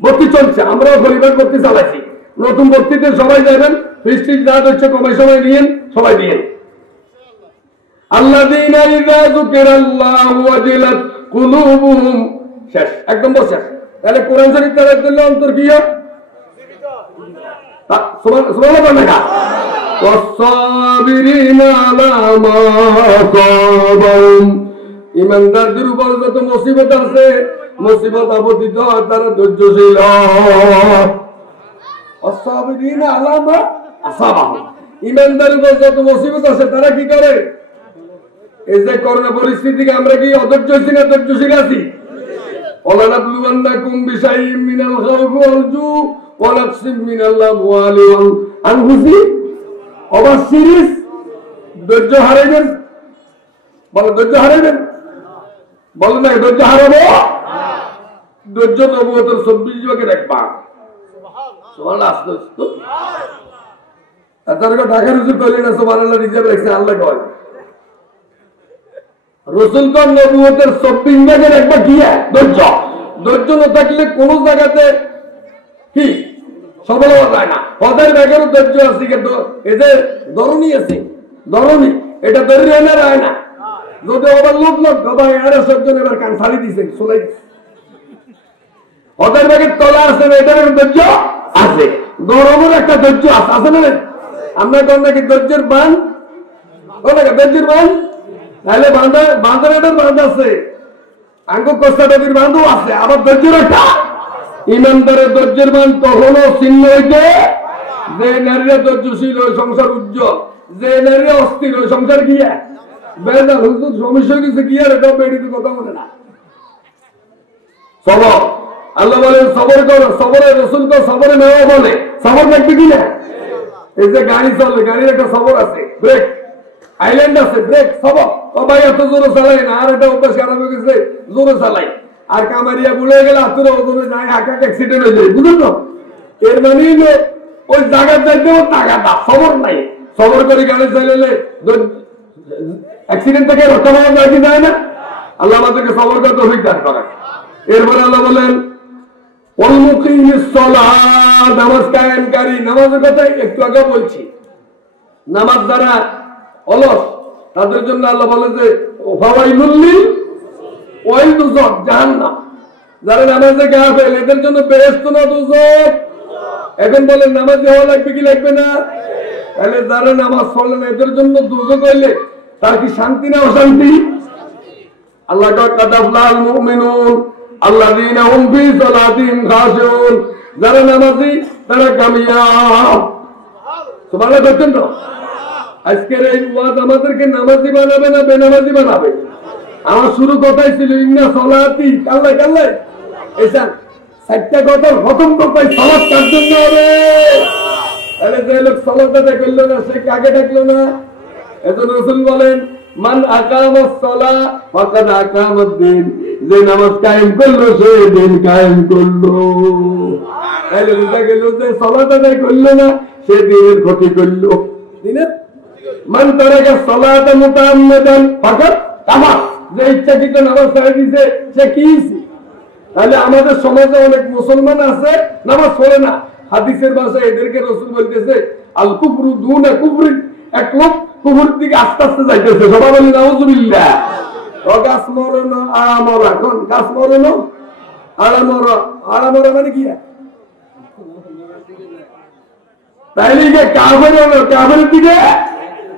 ভর্তি চলছে, আমরাও পরিবার ভর্তি চালাইছি। নতুন ভর্তিতে সবাই যাবেন, ফিস্টিক যা হচ্ছে কমাই সময় নিয়েন, সবাই নিয়েন। আল্লাযীনা ইযা যুকিরাল্লাহু ওয়াজিলাত কুলুবুহুম, শেষ, একদম শেষ। তাহলে কোরআন শরীফ তেলাওয়াত করলে অন্তর কি হয়? সুবহানাল্লাহ না? ওয়াস-সাবিরিনা আলা মা সাবারুম, ঈমানদারদের উপর যত মুসিবত আছে, মুসিবত আপতিত তারা ধৈর্যশীল। ওয়াস-সাবিরিনা আলা মা আসাবাহুম, ইমানদারের উপর যত মুসিবত আছে তারা কি করে? এই যে করোনা পরিস্থিতিকে আমরা কি অধৈর্যশীল না ধৈর্যশীল আছি? ওয়ালানাবলুওয়ান্নাকুম বিশাইইম মিনাল খাউফি ওয়াল জু ওয়া নাকসিম মিনাল আমওয়ালি ওয়াল আনফুসি ওয়া সিরিস। ধৈর্য হারাইবেন, বলো ধৈর্য হারাইবেন, বলো না ধৈর্য হারাবো। ধৈর্য নবুয়তের 24 ভাগের এক ভাগ। সুবহানাল্লাহ। তারপরে ঢাকার হুজুর কইলেন না সুবহানাল্লাহ রিজার্ভ রাখছে আল্লাহ কয়। রাসূল কোন নবুয়তের 24 ভাগের এক ভাগ কি ধৈর্য। ধৈর্য না থাকলে কোন জায়গাতে কি সফল হওয়া যায় না। হদার ভাগেরও ধৈর্য আছে, কিন্তু এই যে দরুনি আছে, দরুনি এটা ধরে রায় না। যদি আবার লোক বাবা এরা সবজন এবার কান ফালি দিছে চলে গেছে। হদার ভাগের তলা আছে না, এটার ধৈর্য আছে। গরমের একটা ধৈর্য আছে, আছে না? আমরা কোন নাকি ধৈর্যের বান, ধৈর্যের বান তাহলে বাঁধের একটা বাঁধ আছে, আঙ্গ কোস্তাটির বাঁধও আছে, আবার ধৈর্যের একটা। ইমানদারের ধৈর্যের বান তখনও ছিন্ন হইতে যে নারীরা ধৈর্যশীল ওই সংসার উজ্জ্বল, যে নারীরা অস্থির ওই সংসার গিয়া বেদা হুজুর সমস্যা কিছু গিয়া রেখা বেড়িতে কথা বলে না। সবর আল্লাহ বলেন সবর করো, সবরে রসুল কর সবরে নেওয়া বলে। সবর দেখবে কিনা? এই যে গাড়ি চলে, গাড়ির একটা সবর আছে, ব্রেক আইল্যান্ড আছে, ব্রেক সবর। ও ভাই এত জোরে চালাই না, আর এটা অভ্যাস খারাপ হয়ে গেছে, জোরে চালাই। আর কামারিয়া বুড়ে গেলে হাতের ওজনে যায়, হাঁকা অ্যাক্সিডেন্ট হয়ে যায়, বুঝলেন তো? এর মানে ওই জায়গার যাইতে ওর টাকাটা সবর নাই। সবর করে গাড়ি চাইলে অ্যাক্সিডেন্ট থেকে রক্ষা পাওয়া যায় কি যায় না? আল্লাহ আমাদেরকে সবর করতে অভিজ্ঞান করেন। এরপরে আল্লাহ বলেন নামাজ কায়েমকারী। নামাজের কথা একটু আগে বলছি। নামাজ যারা অলস তাদের জন্য আল্লাহ বলে যে জাহান্নাম। যারা নামাজে গাফেল এদের জন্য বেহেশত না দুজক। এখন বলেন নামাজে হওয়া লাগবে কি লাগবে না? তাহলে যারা নামাজ পড়লেন এদের জন্য দুজক হইলে তার কি শান্তি না অশান্তি? আল্লাহ কাদাফলাল মুমিনুন আল্লাযীনা হুম ফী সালাতিহিম খাশিউন। যারা নামাজি তারা কামিয়াব। সুবহানাল্লাহ বলছেন তো? আজকের এই ওয়াজ আমাদেরকে নামাজি বানাবে না বেনামাজি বানাবে? আমার শুরু কথাই ছিল ইন্না সালাতি কাল্লাই কাল্লাই। এইসা চারটা কথা প্রথম কথাই সালাত কার জন্য হবে? তাহলে যে লোক সালাত আদায় করলো না সে কাকে ডাকলো না? এজন্য রাসূল বলেন মান আকামাস সালাহ ফাকাদ আকামাদ দ্বীন। যে নামাজ কায়েম করলো সে দিন কায়েম করলো। তাহলে বুঝা গেল যে সালাত আদায় করলো না সে দিনের ক্ষতি করলো। দিনের মান তারাকা সালাত মুতাআম্মিদান ফাকাদ কাফার। যে ইচ্ছাকৃত নামাজ ছেড়ে দিয়েছে সে কি? তাহলে আমাদের সমাজে অনেক মুসলমান আছে নামাজ পড়ে না। হাদিসের ভাষায় এদেরকে রাসূল বলতেছে আল কুফরু দুনা কুফরি। এক লোক কুফরের দিকে আস্তে আস্তে যাইতেছে। সবাই বলি নাউযুবিল্লাহ। গাছ মরনো আড়ামরা, কোন গাছ মরনো আড়ামরা? আড়ামরা মানে কি? তাইলে কাফেরের দিকে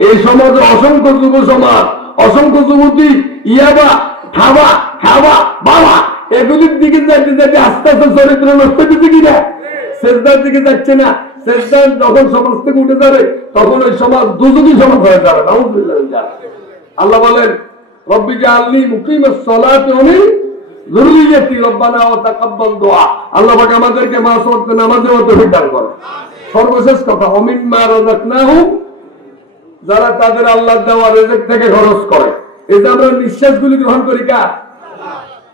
এই সমাজে অসংখ্য যুব সমাজ, অসংখ্য যুবতী ইয়াবা খাবা খাবা বাবা এগুলির দিকে যাইতে যাইতে আস্তে আস্তে চরিত্র নষ্ট হচ্ছে কিনা? সেজদার দিকে যাচ্ছে না। সেজদার যখন সমাজ থেকে উঠে যাবে তখন ওই সমাজ দুজনই সমাজ হয়ে যাবে। নাউযুবিল্লাহ। আল্লাহ বলেন রব্বি জাআলনি মুকিমাস সালাতি ওয়া মিন যুররিয়্যাতি রব্বানা ওয়া তাকাব্বাল দুআ। আল্লাহ পাক আমাদেরকে পাঁচ ওয়াক্ত নামাজে তৌফিক দান করুন। সর্বশেষ কথা ওমিম্মা রাযাকনাহুম। যারা তাদের আল্লাহ দেওয়া রিজিক থেকে খরচ করে। এই যে আমরা নিঃশ্বাসগুলি গ্রহণ করি কার?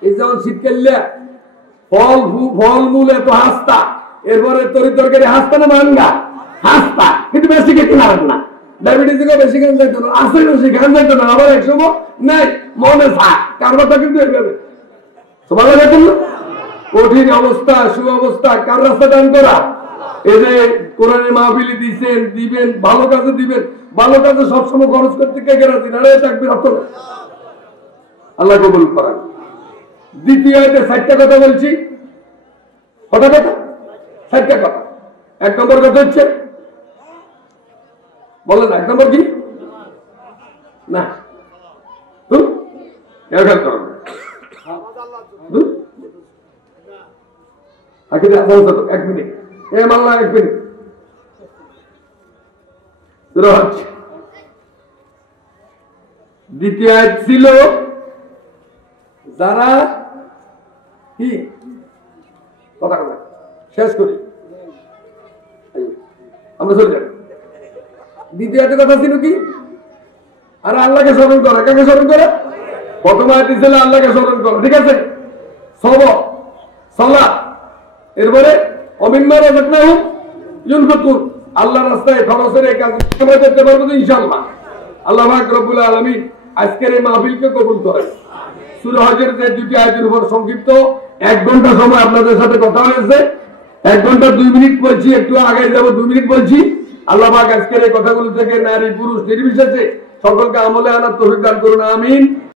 এই যেমন শীতকালে ফল মূল এত হাস্তা, এরপরে তরকারি হাস্তা না মাঙ্গা হাস্তা, কিন্তু বেশি খেতে পারেন না। ডায়াবেটিস বেশি খান যাইতো না, আসে বেশি খান যাইতো না, আবার একসময় নাই মনে থাক কারবারটা কিন্তু এইভাবে ভালো দেখুন না। কঠিন অবস্থা সুঅবস্থা কার রাস্তা দান করা? এই যে কোরআনের মাহফিলি দিচ্ছেন, দিবেন, ভালো কাজে দিবেন। ভালো কাজে সবসময় খরচ করতে কে রাজি না? থাকবে আল্লাহ কবুল করেন। দ্বিতীয় চারটা কথা বলছি। কটা কথা? চারটা কথা। এক নম্বর কথা হচ্ছে বলেন এক নম্বর কি না? এক মিনিট। এ মাল্লা এক মিনিট। সূরা হজ। দ্বিতীয় আয়াত ছিল যারা কি কথা কথা শেষ করি আমরা চলে যাব। দ্বিতীয় আয়াতের কথা ছিল কি? আর আল্লাহকে স্মরণ করা। কাকে স্মরণ করা? প্রথম আয়াতে ছিল আল্লাহকে স্মরণ করা, ঠিক আছে? সবর, সালাত, এরপরে অমিম্মা রাযাকনাহুম ইউনফিকুন, আল্লাহর রাস্তায় খরচের এই কাজ আমরা করতে পারবো তো ইনশাআল্লাহ। আল্লাহ পাক রব্বুল আলামিন আজকের এই মাহফিলকে কবুল করেন। সূরা হজের যে দুটি আয়াতের উপর সংক্ষিপ্ত 1 ঘন্টা সময় আপনাদের সাথে কথা হয়েছে। 1 ঘন্টা 2 মিনিট বলছি, একটু আগে যাব 2 মিনিট বলছি। আল্লাহ পাক আজকের এই কথাগুলো থেকে নারী পুরুষ নির্বিশেষে সকলকে আমলে আনার তৌফিক দান করুন, আমিন।